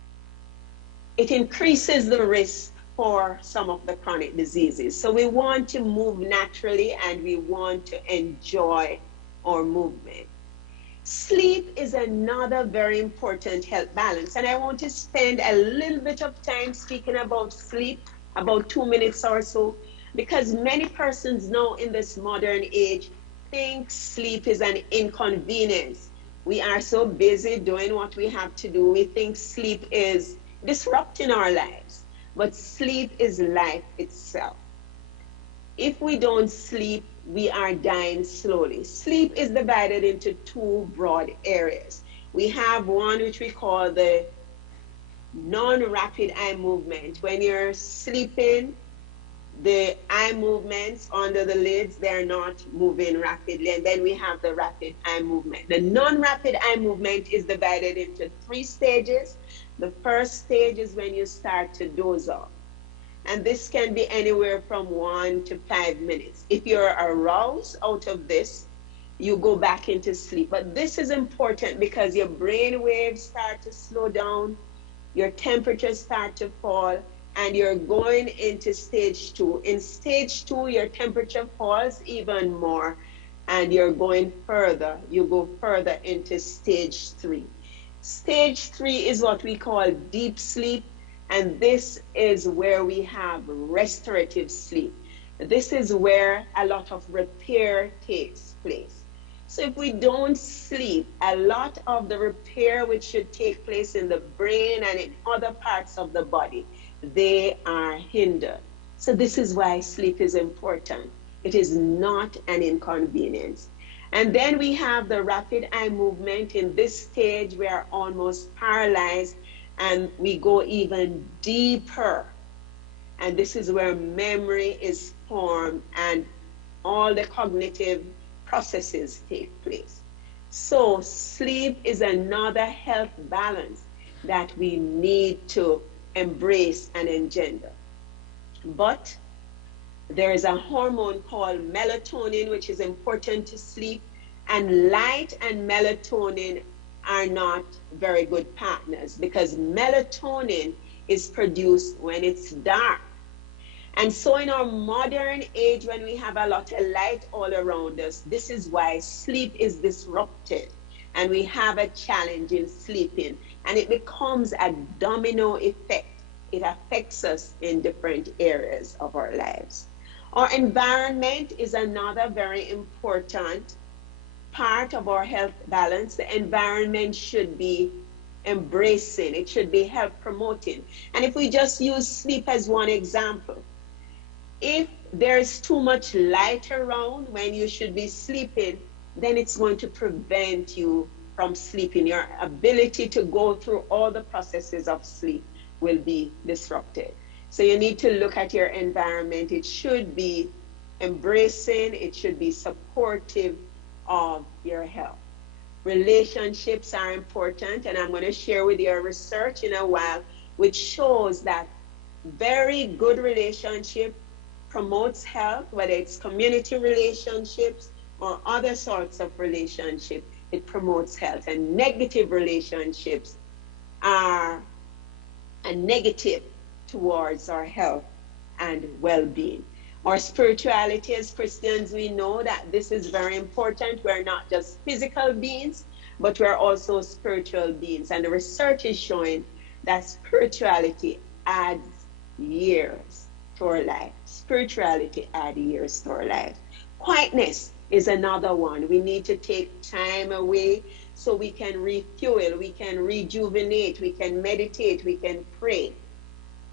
It increases the risk for some of the chronic diseases. So we want to move naturally and we want to enjoy our movement. Sleep is another very important health balance, and I want to spend a little bit of time speaking about sleep, about 2 minutes or so, because many persons now in this modern age think sleep is an inconvenience. We are so busy doing what we have to do, we think sleep is disrupting our lives, but sleep is life itself. If we don't sleep, we are dying slowly. Sleep is divided into 2 broad areas. We have one which we call the non-rapid eye movement. When you're sleeping, the eye movements under the lids, they're not moving rapidly. And then we have the rapid eye movement. The non-rapid eye movement is divided into 3 stages. The first stage is when you start to doze off. And this can be anywhere from 1 to 5 minutes. If you're aroused out of this, you go back into sleep. But this is important because your brain waves start to slow down, your temperatures start to fall, and you're going into stage 2. In stage 2, your temperature falls even more, and you're going further. You go further into stage 3. Stage 3 is what we call deep sleep. And this is where we have restorative sleep. This is where a lot of repair takes place. So if we don't sleep, a lot of the repair which should take place in the brain and in other parts of the body, they are hindered. So this is why sleep is important. It is not an inconvenience. And then we have the rapid eye movement. In this stage, we are almost paralyzed, and we go even deeper. And this is where memory is formed and all the cognitive processes take place. So sleep is another health balance that we need to embrace and engender. But there is a hormone called melatonin, which is important to sleep, and light and melatonin are not very good partners because melatonin is produced when it's dark. And so in our modern age, when we have a lot of light all around us, this is why sleep is disrupted and we have a challenge in sleeping, and it becomes a domino effect. It affects us in different areas of our lives. Our environment is another very important part of our health balance, the environment should be embracing, it should be health promoting. And if we just use sleep as one example, if there's too much light around when you should be sleeping, then it's going to prevent you from sleeping. Your ability to go through all the processes of sleep will be disrupted. So you need to look at your environment. It should be embracing, it should be supportive of your health. Relationships are important, and I'm going to share with you a research in a while which shows that very good relationship promotes health, whether it's community relationships or other sorts of relationship, it promotes health. And negative relationships are a negative towards our health and well-being. Our spirituality, as Christians, we know that this is very important. We're not just physical beings, but we're also spiritual beings. And the research is showing that spirituality adds years to our life. Spirituality adds years to our life. Quietness is another one. We need to take time away so we can refuel, we can rejuvenate, we can meditate, we can pray,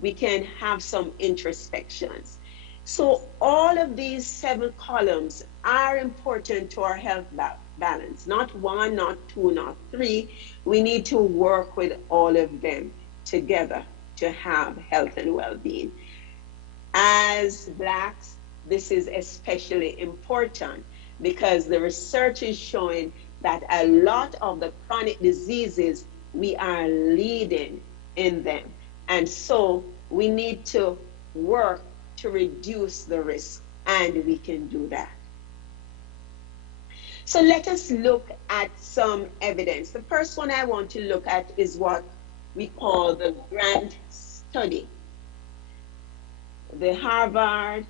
we can have some introspections. So all of these 7 columns are important to our health balance. Not 1, not 2, not 3. We need to work with all of them together to have health and well-being. As Blacks, this is especially important because the research is showing that a lot of the chronic diseases, we are leading in them. And so we need to work to reduce the risk, and we can do that. So let us look at some evidence. The first one I want to look at is what we call the Grant study. The Harvard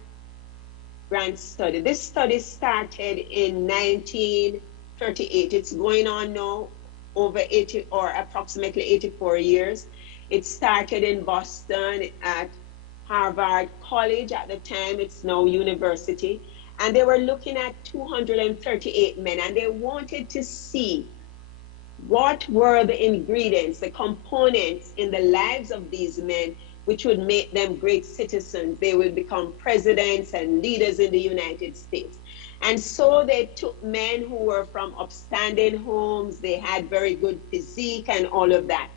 Grant study. This study started in 1938. It's going on now over 80 or approximately 84 years. It started in Boston at Harvard College at the time, it's now university, and they were looking at 238 men, and they wanted to see what were the ingredients, the components in the lives of these men which would make them great citizens. They would become presidents and leaders in the United States. And so they took men who were from upstanding homes, they had very good physique and all of that,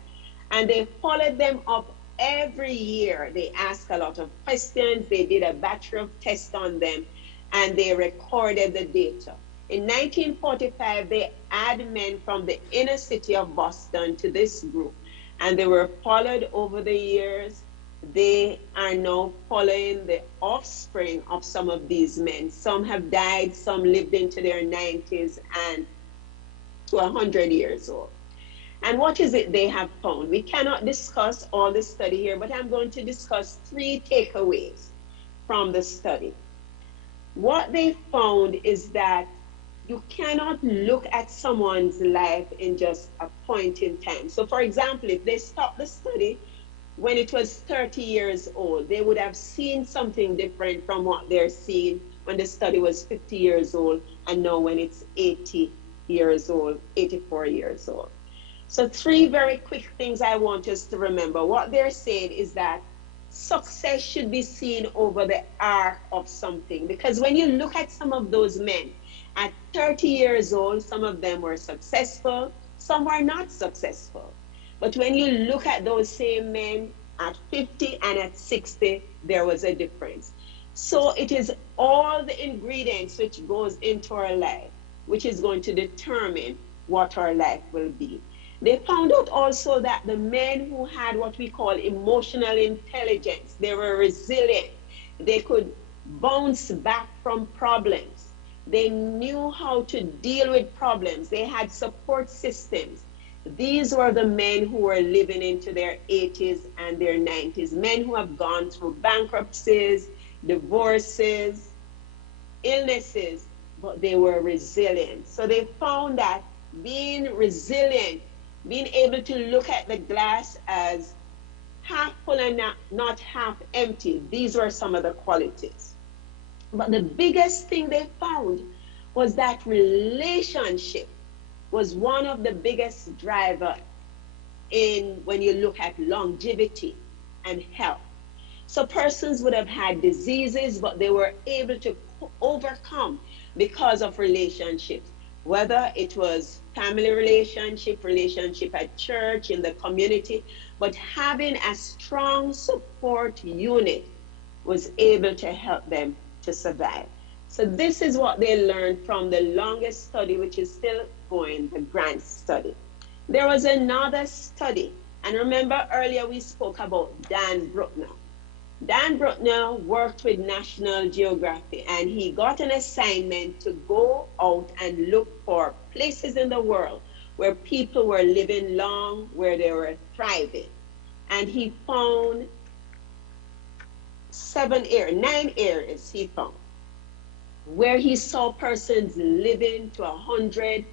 and they followed them up every year. They asked a lot of questions, they did a batch of tests on them, and they recorded the data. In 1945, they added men from the inner city of Boston to this group, and they were followed over the years. They are now following the offspring of some of these men. Some have died, some lived into their 90s and to 100 years old. And what is it they have found? We cannot discuss all the study here, but I'm going to discuss 3 takeaways from the study. What they found is that you cannot look at someone's life in just a point in time. So for example, if they stopped the study when it was 30 years old, they would have seen something different from what they're seeing when the study was 50 years old and now when it's 80 years old, 84 years old. So 3 very quick things I want us to remember. What they're saying is that success should be seen over the arc of something. Because when you look at some of those men, at 30 years old, some of them were successful, some were not successful. But when you look at those same men at 50 and at 60, there was a difference. So it is all the ingredients which goes into our life, which is going to determine what our life will be. They found out also that the men who had what we call emotional intelligence, they were resilient. They could bounce back from problems. They knew how to deal with problems. They had support systems. These were the men who were living into their 80s and their 90s, men who have gone through bankruptcies, divorces, illnesses, but they were resilient. So they found that being resilient, being able to look at the glass as half full and not half empty, these were some of the qualities. But the biggest thing they found was that relationship was one of the biggest driver in when you look at longevity and health. So persons would have had diseases, but they were able to overcome because of relationships, whether it was family relationship at church, in the community, but having a strong support unit was able to help them to survive. So this is what they learned from the longest study, which is still going, the grant study. There was another study, and remember earlier we spoke about Dan Bruckner. Dan Bruckner worked with National Geographic, and he got an assignment to go out and look for places in the world where people were living long, where they were thriving. And he found 9 areas he found where he saw persons living to 100,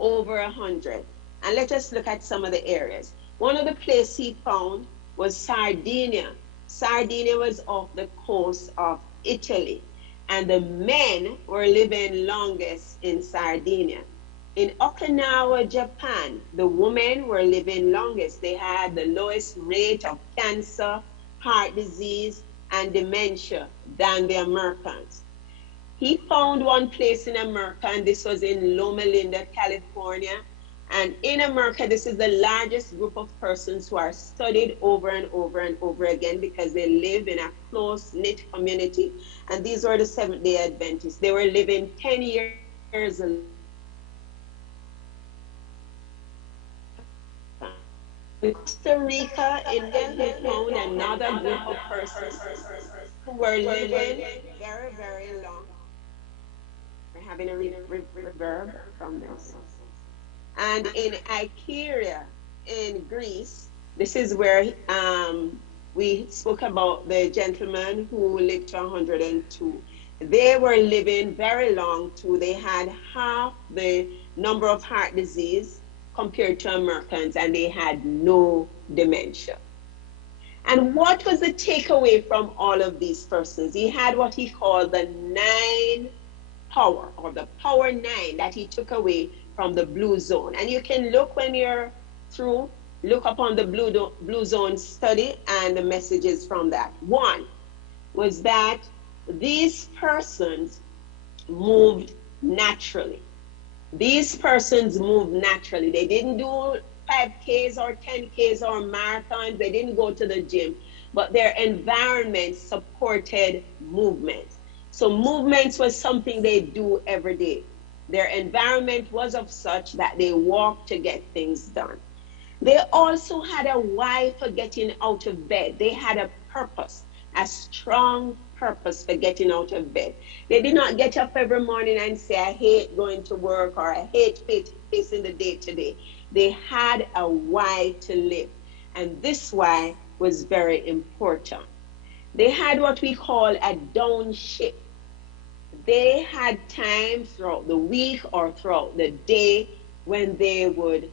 over 100. And let us look at some of the areas. One of the places he found was Sardinia. Sardinia was off the coast of Italy, and the men were living longest in Sardinia. In Okinawa, Japan, the women were living longest. They had the lowest rate of cancer, heart disease, and dementia than the Americans. He found one place in America, and this was in Loma Linda, California. And in America, this is the largest group of persons who are studied over and over and over again because they live in a close-knit community. And these were the Seventh-day Adventists. They were living 10 years in Costa Rica, India, he found another group of persons who were living very, very long. We're having a reverb from this. And in Icaria, in Greece, this is where we spoke about the gentleman who lived to 102. They were living very long too. They had half the number of heart disease compared to Americans, and they had no dementia. And what was the takeaway from all of these persons? He had what he called the 9 power, or the power 9 that he took away from the blue zone. And you can look when you're through, look upon the blue zone study and the messages from that. One was that these persons moved naturally. These persons moved naturally. They didn't do 5Ks or 10Ks or marathons. They didn't go to the gym, but their environment supported movement. So movements was something they do every day. Their environment was of such that they walked to get things done. They also had a why for getting out of bed. They had a purpose, a strong purpose for getting out of bed. They did not get up every morning and say, I hate going to work, or I hate facing the day today. They had a why to live. And this why was very important. They had what we call a downshift. They had times throughout the week or throughout the day when they would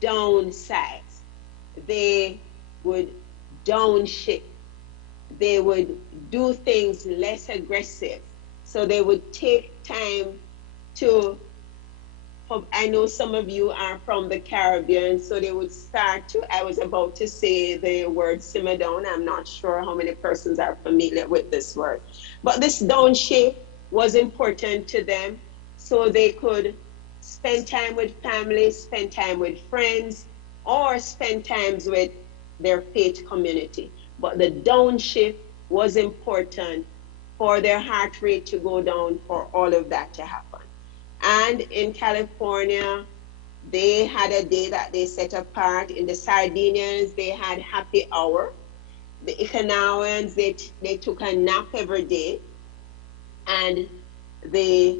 downsize. They would downshift. They would do things less aggressive. So they would take time to, I know some of you are from the Caribbean, so they would start to, I was about to say the word simmer down. I'm not sure how many persons are familiar with this word. But this downshift was important to them, so they could spend time with family, spend time with friends, or spend times with their faith community. But the downshift was important for their heart rate to go down, for all of that to happen. And in California, they had a day that they set apart. In the Sardinians, they had happy hour. The Okinawians, they took a nap every day. And the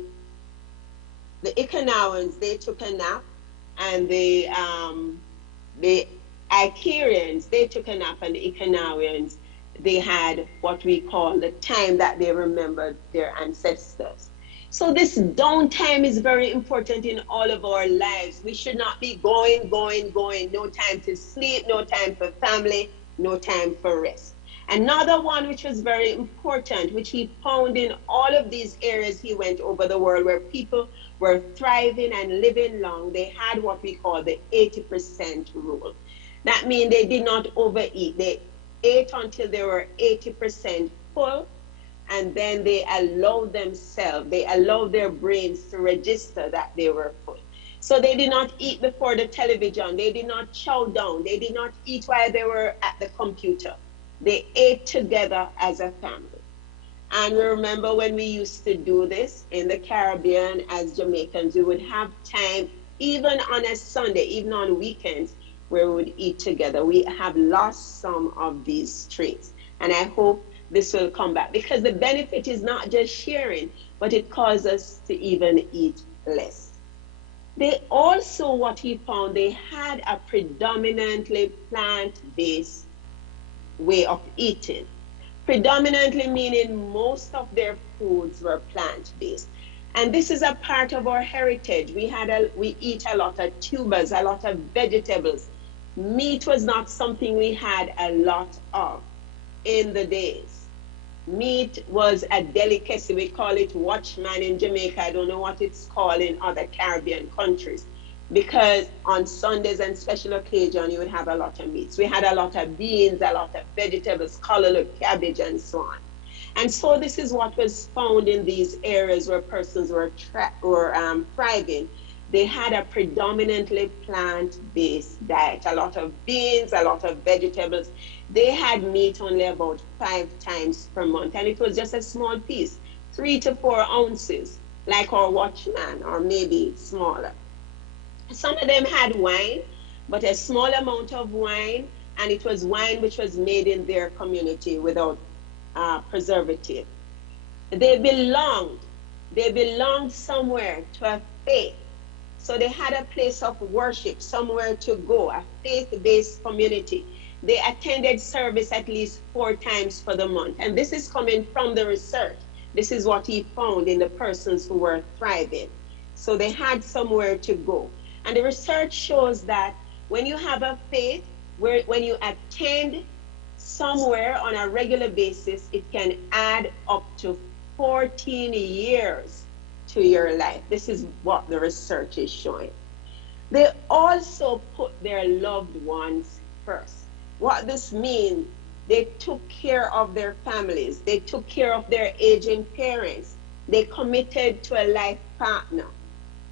Okinawians, they took a nap, and the Icarians, they took a nap, and the Okinawians, they had what we call the time that they remembered their ancestors. So this downtime is very important in all of our lives. We should not be going. No time to sleep, no time for family, no time for rest. Another one which was very important, which he found in all of these areas he went over the world where people were thriving and living long, they had what we call the 80% rule. That means they did not overeat. They ate until they were 80% full, and then they allowed themselves, they allowed their brains to register that they were full. So they did not eat before the television. They did not chow down. They did not eat while they were at the computer. They ate together as a family. And we remember when we used to do this in the Caribbean as Jamaicans, we would have time, even on a Sunday, even on weekends, where we would eat together. We have lost some of these traits. And I hope this will come back, because the benefit is not just sharing, but it causes us to even eat less. They also, what he found, they had a predominantly plant-based way of eating. Predominantly meaning most of their foods were plant-based. And this is a part of our heritage. We eat a lot of tubers, a lot of vegetables. Meat was not something we had a lot of in the days. Meat was a delicacy. We call it watchman in Jamaica. I don't know what it's called in other Caribbean countries, because on Sundays and special occasion, you would have a lot of meats. We had a lot of beans, a lot of vegetables, collard, cabbage, and so on. And so this is what was found in these areas where persons were thriving. They had a predominantly plant-based diet, a lot of beans, a lot of vegetables. They had meat only about 5 times per month, and it was just a small piece, 3 to 4 ounces, like our watchman, or maybe smaller. Some of them had wine, but a small amount of wine, and it was wine which was made in their community without preservative. They belonged somewhere to a faith. So they had a place of worship, somewhere to go, a faith-based community. They attended service at least 4 times for the month. And this is coming from the research. This is what he found in the persons who were thriving. So they had somewhere to go. And the research shows that when you have a faith, when you attend somewhere on a regular basis, it can add up to 14 years to your life. This is what the research is showing. They also put their loved ones first. What this means, they took care of their families. They took care of their aging parents. They committed to a life partner.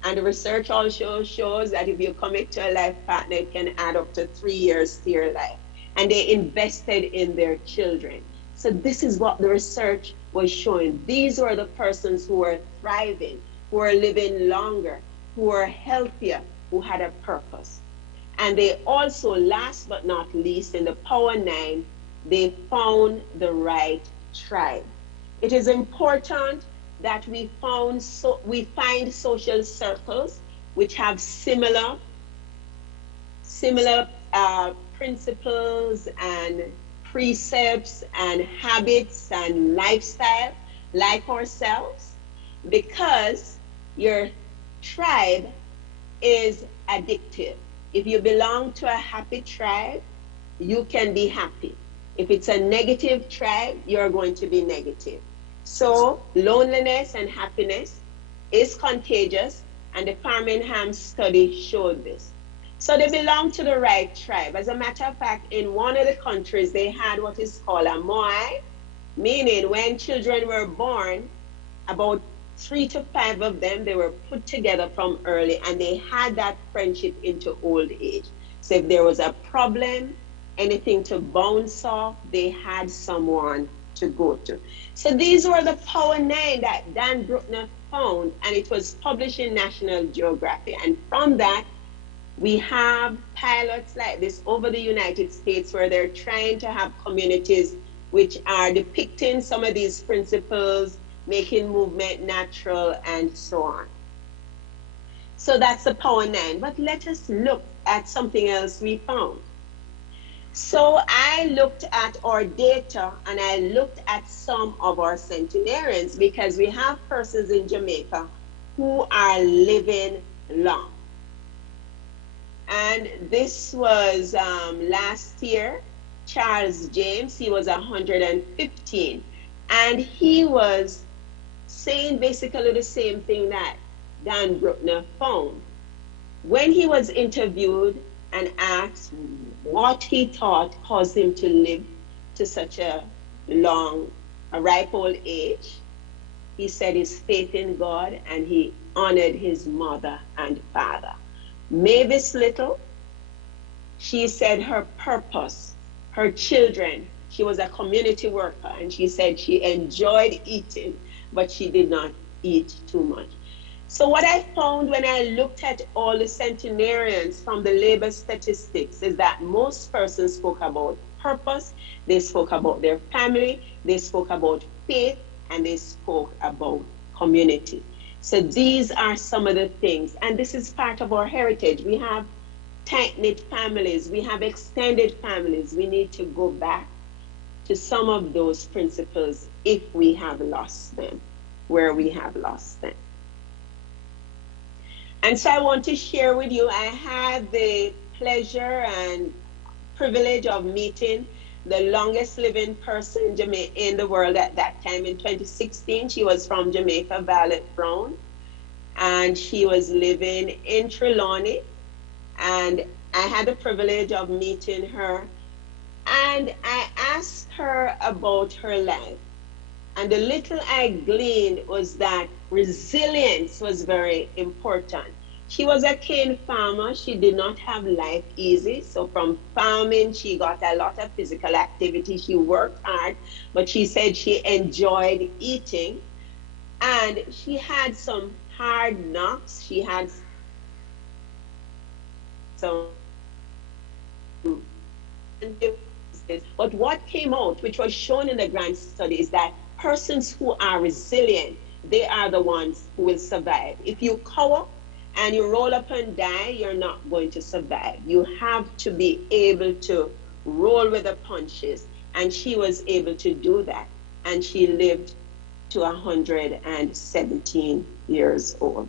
And the research also shows that if you commit to a life partner, it can add up to 3 years to your life. And they invested in their children. So this is what the research was showing. These were the persons who were thriving, who were living longer, who were healthier, who had a purpose. And they also, last but not least, in the Power 9, they found the right tribe. It is important that we find social circles which have similar principles and precepts and habits and lifestyle like ourselves, because your tribe is addictive. If you belong to a happy tribe, you can be happy. If it's a negative tribe, you're going to be negative. So loneliness and happiness is contagious, and the Birmingham study showed this. So they belong to the right tribe. As a matter of fact, in one of the countries, they had what is called a moai, meaning when children were born, about 3 to 5 of them, they were put together from early, and they had that friendship into old age. So if there was a problem, anything to bounce off, they had someone to go to. So these were the Power 9 that Dan Bruckner found, and it was published in National Geographic. And from that, we have pilots like this over the United States where they're trying to have communities which are depicting some of these principles, making movement natural, and so on. So that's the Power 9. But let us look at something else we found. So I looked at our data, and I looked at some of our centenarians, because we have persons in Jamaica who are living long. And this was last year, Charles James, he was 115. And he was saying basically the same thing that Dan Bruckner found. When he was interviewed and asked what he thought caused him to live to such a ripe old age, he said his faith in God and he honored his mother and father. Mavis Little, she said her purpose, her children, she was a community worker and she said she enjoyed eating, but she did not eat too much. So what I found when I looked at all the centenarians from the labor statistics is that most persons spoke about purpose, they spoke about their family, they spoke about faith, and they spoke about community. So these are some of the things, and this is part of our heritage. We have tight-knit families, we have extended families. We need to go back to some of those principles if we have lost them, where we have lost them. And so I want to share with you, I had the pleasure and privilege of meeting the longest living person in the world at that time in 2016. She was from Jamaica, Violet Brown, and she was living in Trelawney. And I had the privilege of meeting her. And I asked her about her life. And the little I gleaned was that resilience was very important. She was a cane farmer. She did not have life easy. So from farming, she got a lot of physical activity. She worked hard, but she said she enjoyed eating. And she had some hard knocks. She had some, but what came out, which was shown in the grand study, is that persons who are resilient, they are the ones who will survive. If you cower and you roll up and die, you're not going to survive. You have to be able to roll with the punches. And she was able to do that. And she lived to 117 years old.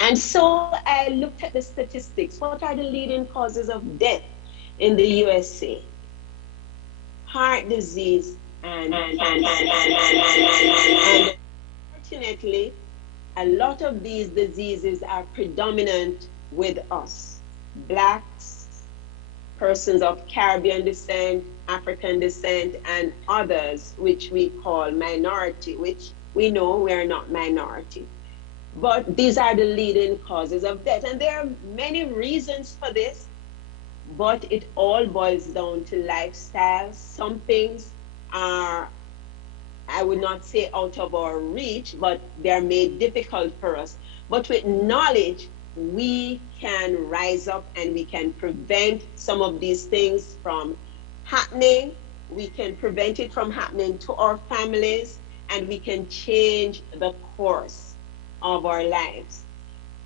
And so I looked at the statistics. What are the leading causes of death in the USA? Heart disease and unfortunately, a lot of these diseases are predominant with us, blacks, persons of Caribbean descent, African descent, and others, which we call minority, which we know we are not minority. But these are the leading causes of death. And there are many reasons for this, but it all boils down to lifestyle. Some things are, I would not say out of our reach, but they're made difficult for us. But with knowledge, we can rise up and we can prevent some of these things from happening. We can prevent it from happening to our families, and we can change the course of our lives.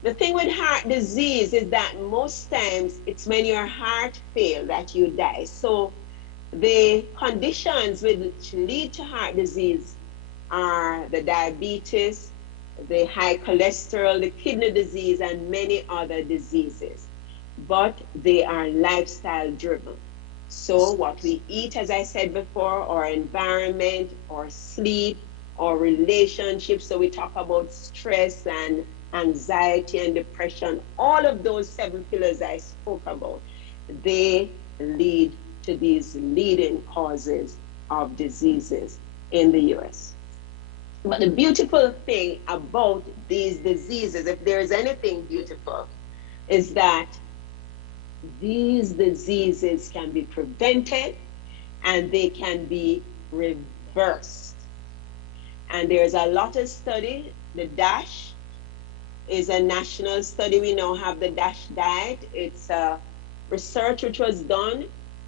The thing with heart disease is that most times it's when your heart fails that you die. So the conditions which lead to heart disease are the diabetes, the high cholesterol, the kidney disease, and many other diseases. But they are lifestyle driven. So what we eat, as I said before, our environment, our sleep, our relationships. So we talk about stress and anxiety and depression. All of those 7 pillars I spoke about, they lead to these leading causes of diseases in the US. But the beautiful thing about these diseases, if there is anything beautiful, is that these diseases can be prevented and they can be reversed. And there's a lot of study. The DASH is a national study. We now have the DASH diet. It's a research which was done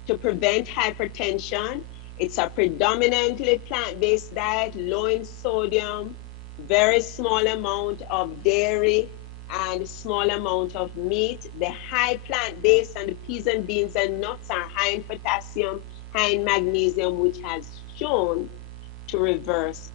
to prevent hypertension. It's a predominantly plant-based diet, low in sodium, very small amount of dairy, and small amount of meat. The high plant-based and the peas and beans and nuts are high in potassium, high in magnesium, which has shown to reverse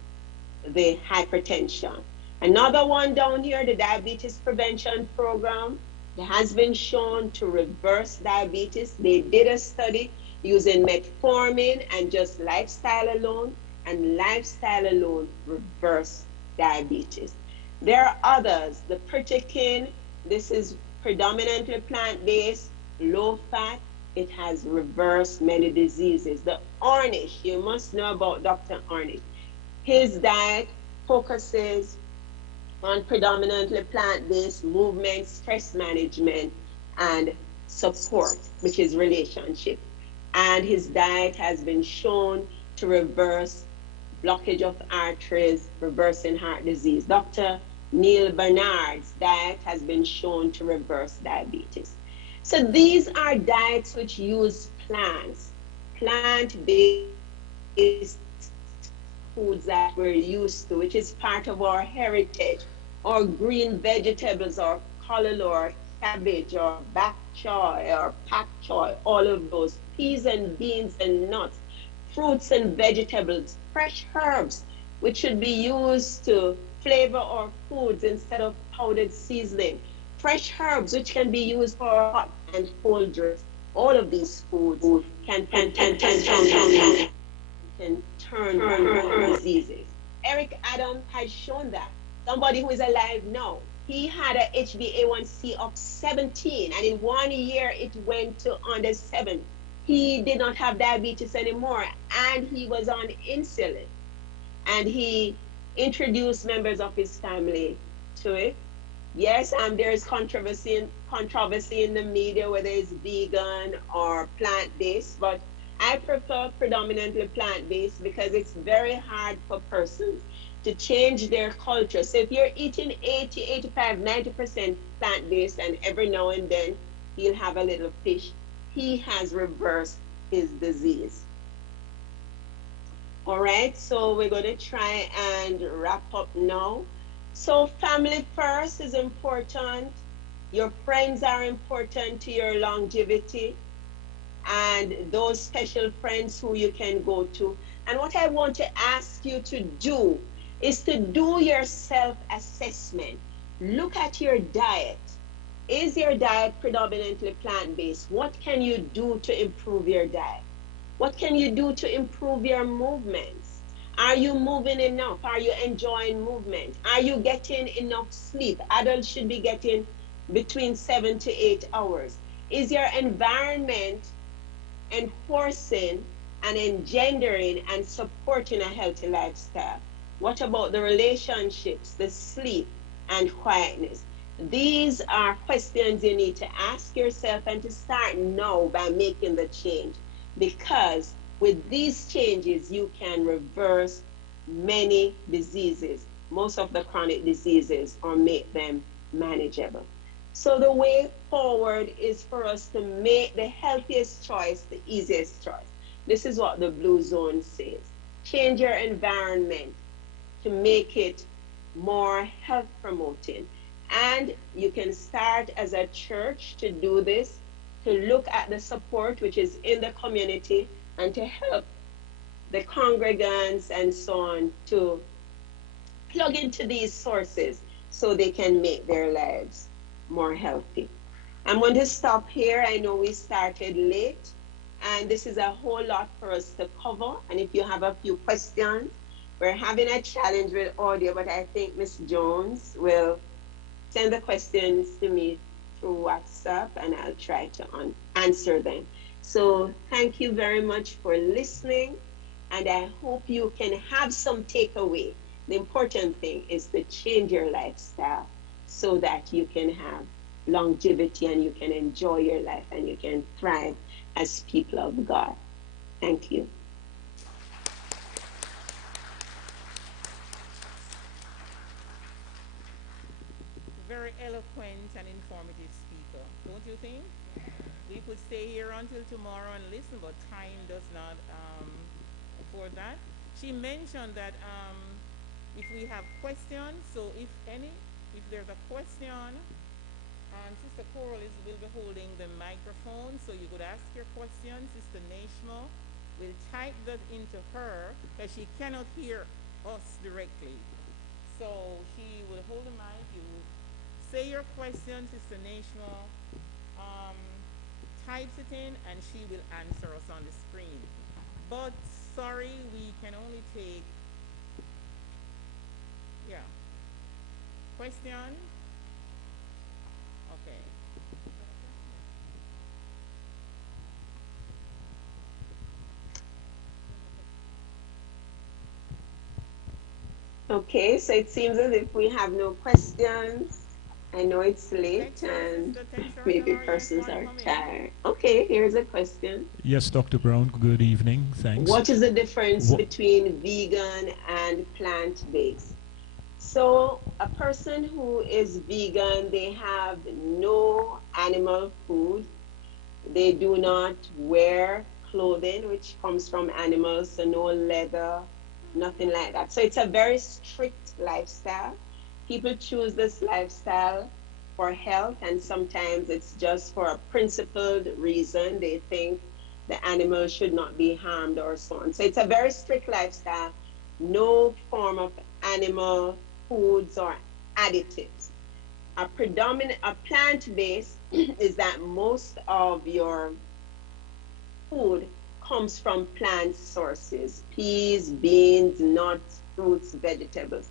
the hypertension. Another one down here, the diabetes prevention program, it has been shown to reverse diabetes. They did a study using metformin and just lifestyle alone, and lifestyle alone reverse diabetes. There are others. The Pritikin, this is predominantly plant-based, low-fat. It has reversed many diseases. The Ornish, you must know about Dr. Ornish. His diet focuses on predominantly plant-based movement, stress management, and support, which is relationship. And his diet has been shown to reverse blockage of arteries, reversing heart disease. Dr. Neil Barnard's diet has been shown to reverse diabetes. So these are diets which use plants, plant-based foods that we're used to, which is part of our heritage, or green vegetables, or collard, or cabbage, or bok choy, or pak choy, all of those, peas and beans and nuts, fruits and vegetables, fresh herbs, which should be used to flavor our foods instead of powdered seasoning, fresh herbs, which can be used for hot and cold drinks. All of these foods can turn back diseases. Eric Adams has shown that. Somebody who is alive now, he had a HbA1c of 17, and in 1 year it went to under 7. He did not have diabetes anymore, and he was on insulin. And he introduced members of his family to it. Yes, there is controversy in the media whether it's vegan or plant-based, but I prefer predominantly plant-based because it's very hard for persons to change their culture. So if you're eating 80, 85, 90% plant-based, and every now and then you'll have a little fish, he has reversed his disease. All right, so we're going to try and wrap up now. So family first is important. Your friends are important to your longevity, and those special friends who you can go to. And what I want to ask you to do is to do your self-assessment. Look at your diet. Is your diet predominantly plant-based? What can you do to improve your diet? What can you do to improve your movements? Are you moving enough? Are you enjoying movement? Are you getting enough sleep? Adults should be getting between 7 to 8 hours. Is your environment enforcing and engendering and supporting a healthy lifestyle? What about the relationships, the sleep, and quietness? These are questions you need to ask yourself, and to start now by making the change. Because with these changes, you can reverse many diseases, most of the chronic diseases, or make them manageable. So the way forward is for us to make the healthiest choice the easiest choice. This is what the Blue Zone says. Change your environment to make it more health promoting. And you can start as a church to do this, to look at the support which is in the community, and to help the congregants and so on to plug into these sources so they can make their lives more healthy. I'm going to stop here. I know we started late, and this is a whole lot for us to cover. And if you have a few questions, we're having a challenge with audio, but I think Miss Jones will send the questions to me through WhatsApp, and I'll try to answer them. So thank you very much for listening, and I hope you can have some takeaway. The important thing is to change your lifestyle so that you can have longevity, and you can enjoy your life, and you can thrive as people of God. Thank you. Very eloquent and informative speaker, don't you think? We could stay here until tomorrow and listen, but time does not afford that. She mentioned that if we have questions, so if there's a question, Sister Coral will be holding the microphone, so you could ask your question. Sister Nashma will type that into her, because she cannot hear us directly. So she will hold the mic. You say your question, Sister Nashma. types it in and she will answer us on the screen. But sorry, we can only take, yeah. Question? Okay. Okay, so it seems as if we have no questions. I know it's late Thanks, and Sister. Thanks, maybe Centenarians. persons Want to are come in? tired. Okay, here's a question. Yes, Dr. Brown, good evening. Thanks. What is the difference What, between vegan and plant-based? So a person who is vegan, they have no animal food. They do not wear clothing which comes from animals, so no leather, nothing like that. So it's a very strict lifestyle. People choose this lifestyle for health, and sometimes it's just for a principled reason. They think the animals should not be harmed or so on. So it's a very strict lifestyle, no form of animal foods or additives. A plant-based is that most of your food comes from plant sources, peas, beans, nuts, fruits, vegetables.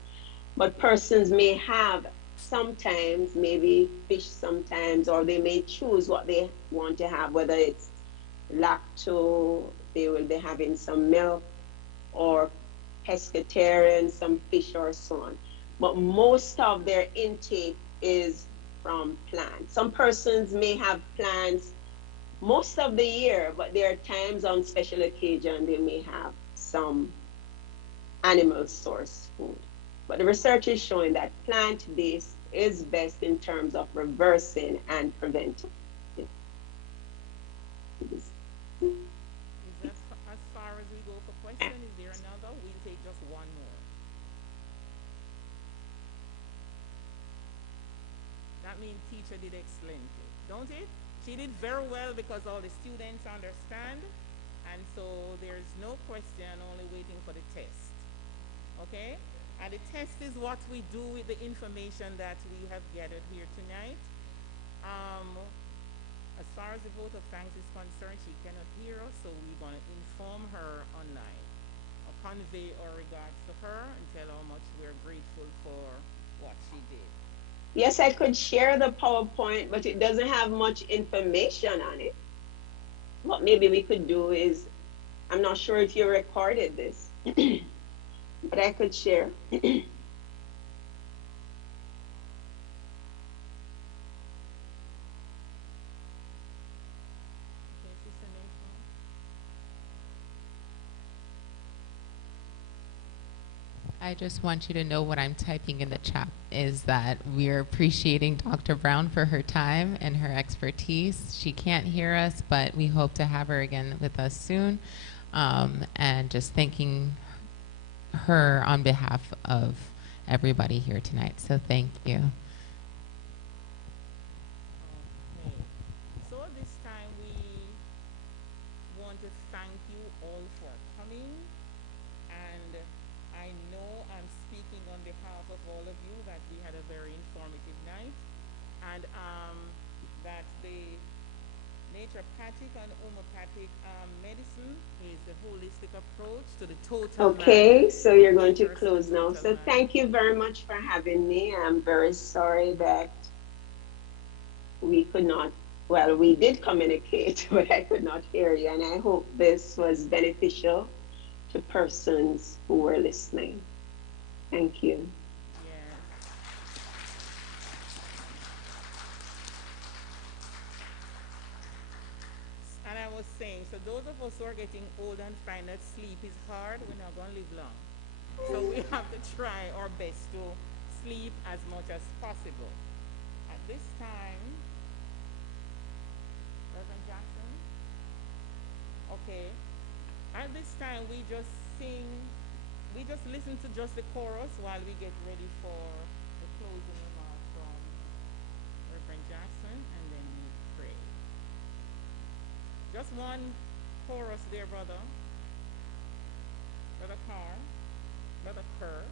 But persons may have sometimes, maybe fish sometimes, or they may choose what they want to have, whether it's lacto, they will be having some milk, or pescatarian, some fish or so on. But most of their intake is from plants. Some persons may have plants most of the year, but there are times on special occasion they may have some animal source food. But the research is showing that plant-based is best in terms of reversing and preventing disease. Is that as far as we go for question? Is there another? We'll take just one more. That means teacher did excellently, don't it? She did very well because all the students understand, and so there's no question, only waiting for the test. Okay? And the test is what we do with the information that we have gathered here tonight. As far as the vote of thanks is concerned, she cannot hear us, so we're going to inform her online, or convey our regards to her and tell her how much we're grateful for what she did. Yes, I could share the PowerPoint, but it doesn't have much information on it. What maybe we could do is, I'm not sure if you recorded this, but I could share. Okay, Sister Nathan. I just want you to know what I'm typing in the chat is that we're appreciating Dr. Brown for her time and her expertise. She can't hear us, but we hope to have her again with us soon. And just thanking her on behalf of everybody here tonight. So thank you. Okay. So this time we want to thank you all for coming. And I know I'm speaking on behalf of all of you that we had a very informative night. And that the naturopathic and homeopathic medicine is the holistic approach to the total Okay, man. so you're going to Person close now. total So man. thank you very much for having me. I'm very sorry that we could not, well, we did communicate, but I could not hear you. And I hope this was beneficial to persons who were listening. Thank you. Yeah. And I was saying, so those of us who are getting old and find that sleep is hard, we're not going to live long. So we have to try our best to sleep as much as possible. At this time, Reverend Jackson? Okay. At this time, we just sing, we just listen to just the chorus while we get ready for the closing remarks from Reverend Jackson, and then we pray. Just one chorus there, brother. Brother Carr. Brother Kerr.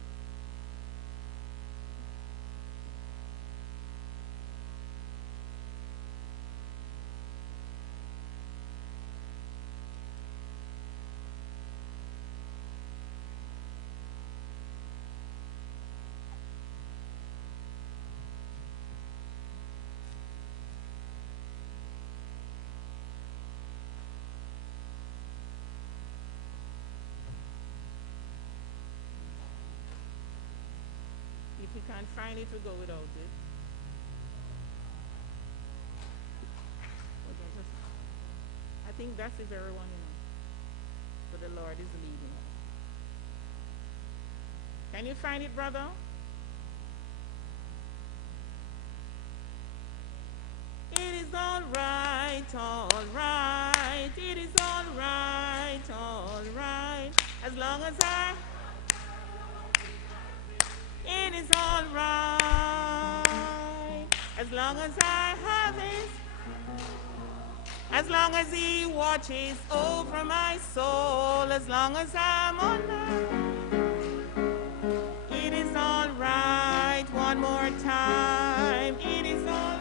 If you can't find it, we go without it. I think that is everyone, So the Lord is leading. Can you find it, brother? It is all right, it is all right, as long as it is all right, as long as I have it, as long as He watches over my soul, as long as I'm on it is all right, one more time, it is all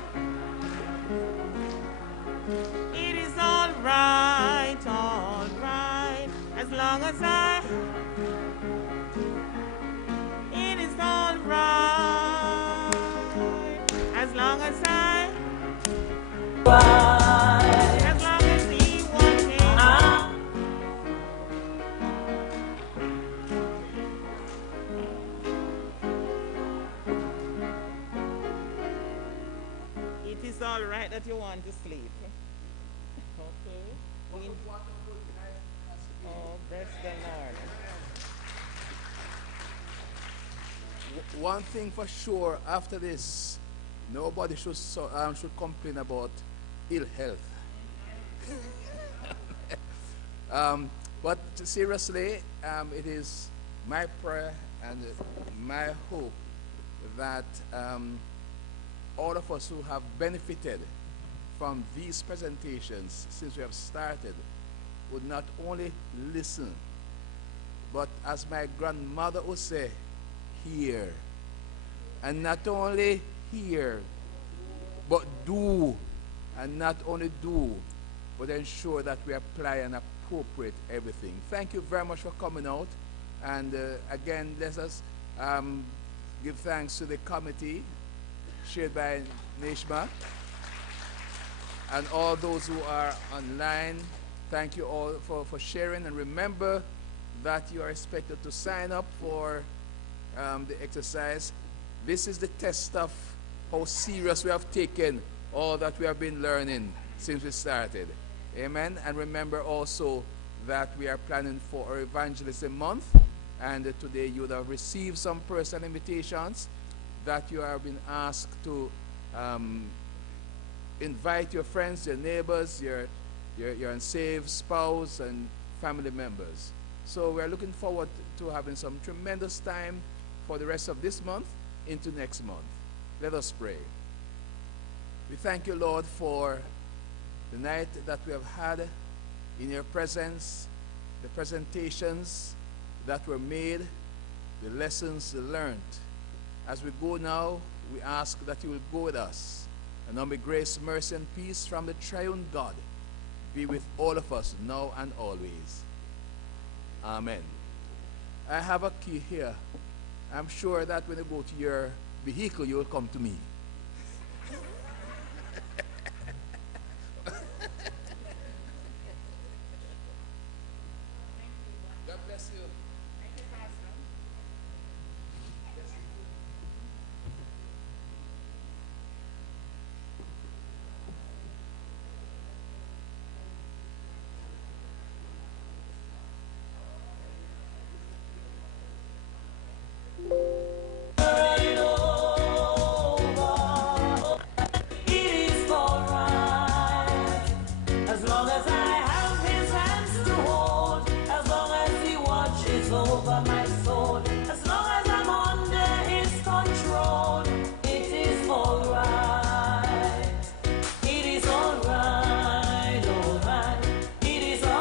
right, as long as it is all right, as long as as long as He watches. It is all right that you want to sleep. Okay. Oh, bless the Lord. One thing for sure, after this, nobody should complain about ill health. But seriously, it is my prayer and my hope that all of us who have benefited from these presentations since we have started would not only listen, but as my grandmother would say, hear. And not only hear, but do. And not only do, but ensure that we apply and appropriate everything. Thank you very much for coming out. And again, let us give thanks to the committee chaired by Neshma and all those who are online. Thank you all for sharing. And remember that you are expected to sign up for the exercise. This is the test of how serious we have taken all that we have been learning since we started. Amen. And remember also that we are planning for our evangelism month, and today you would have received some personal invitations that you have been asked to invite your friends, your neighbors, your unsaved spouse and family members. So we're looking forward to having some tremendous time for the rest of this month into next month. Let us pray. We thank you, Lord, for the night that we have had in your presence, the presentations that were made, the lessons learned. As we go now, we ask that you will go with us. And now may grace, mercy, and peace from the triune God be with all of us now and always. Amen. I have a key here. I'm sure that when you go to your vehicle, you will come to me.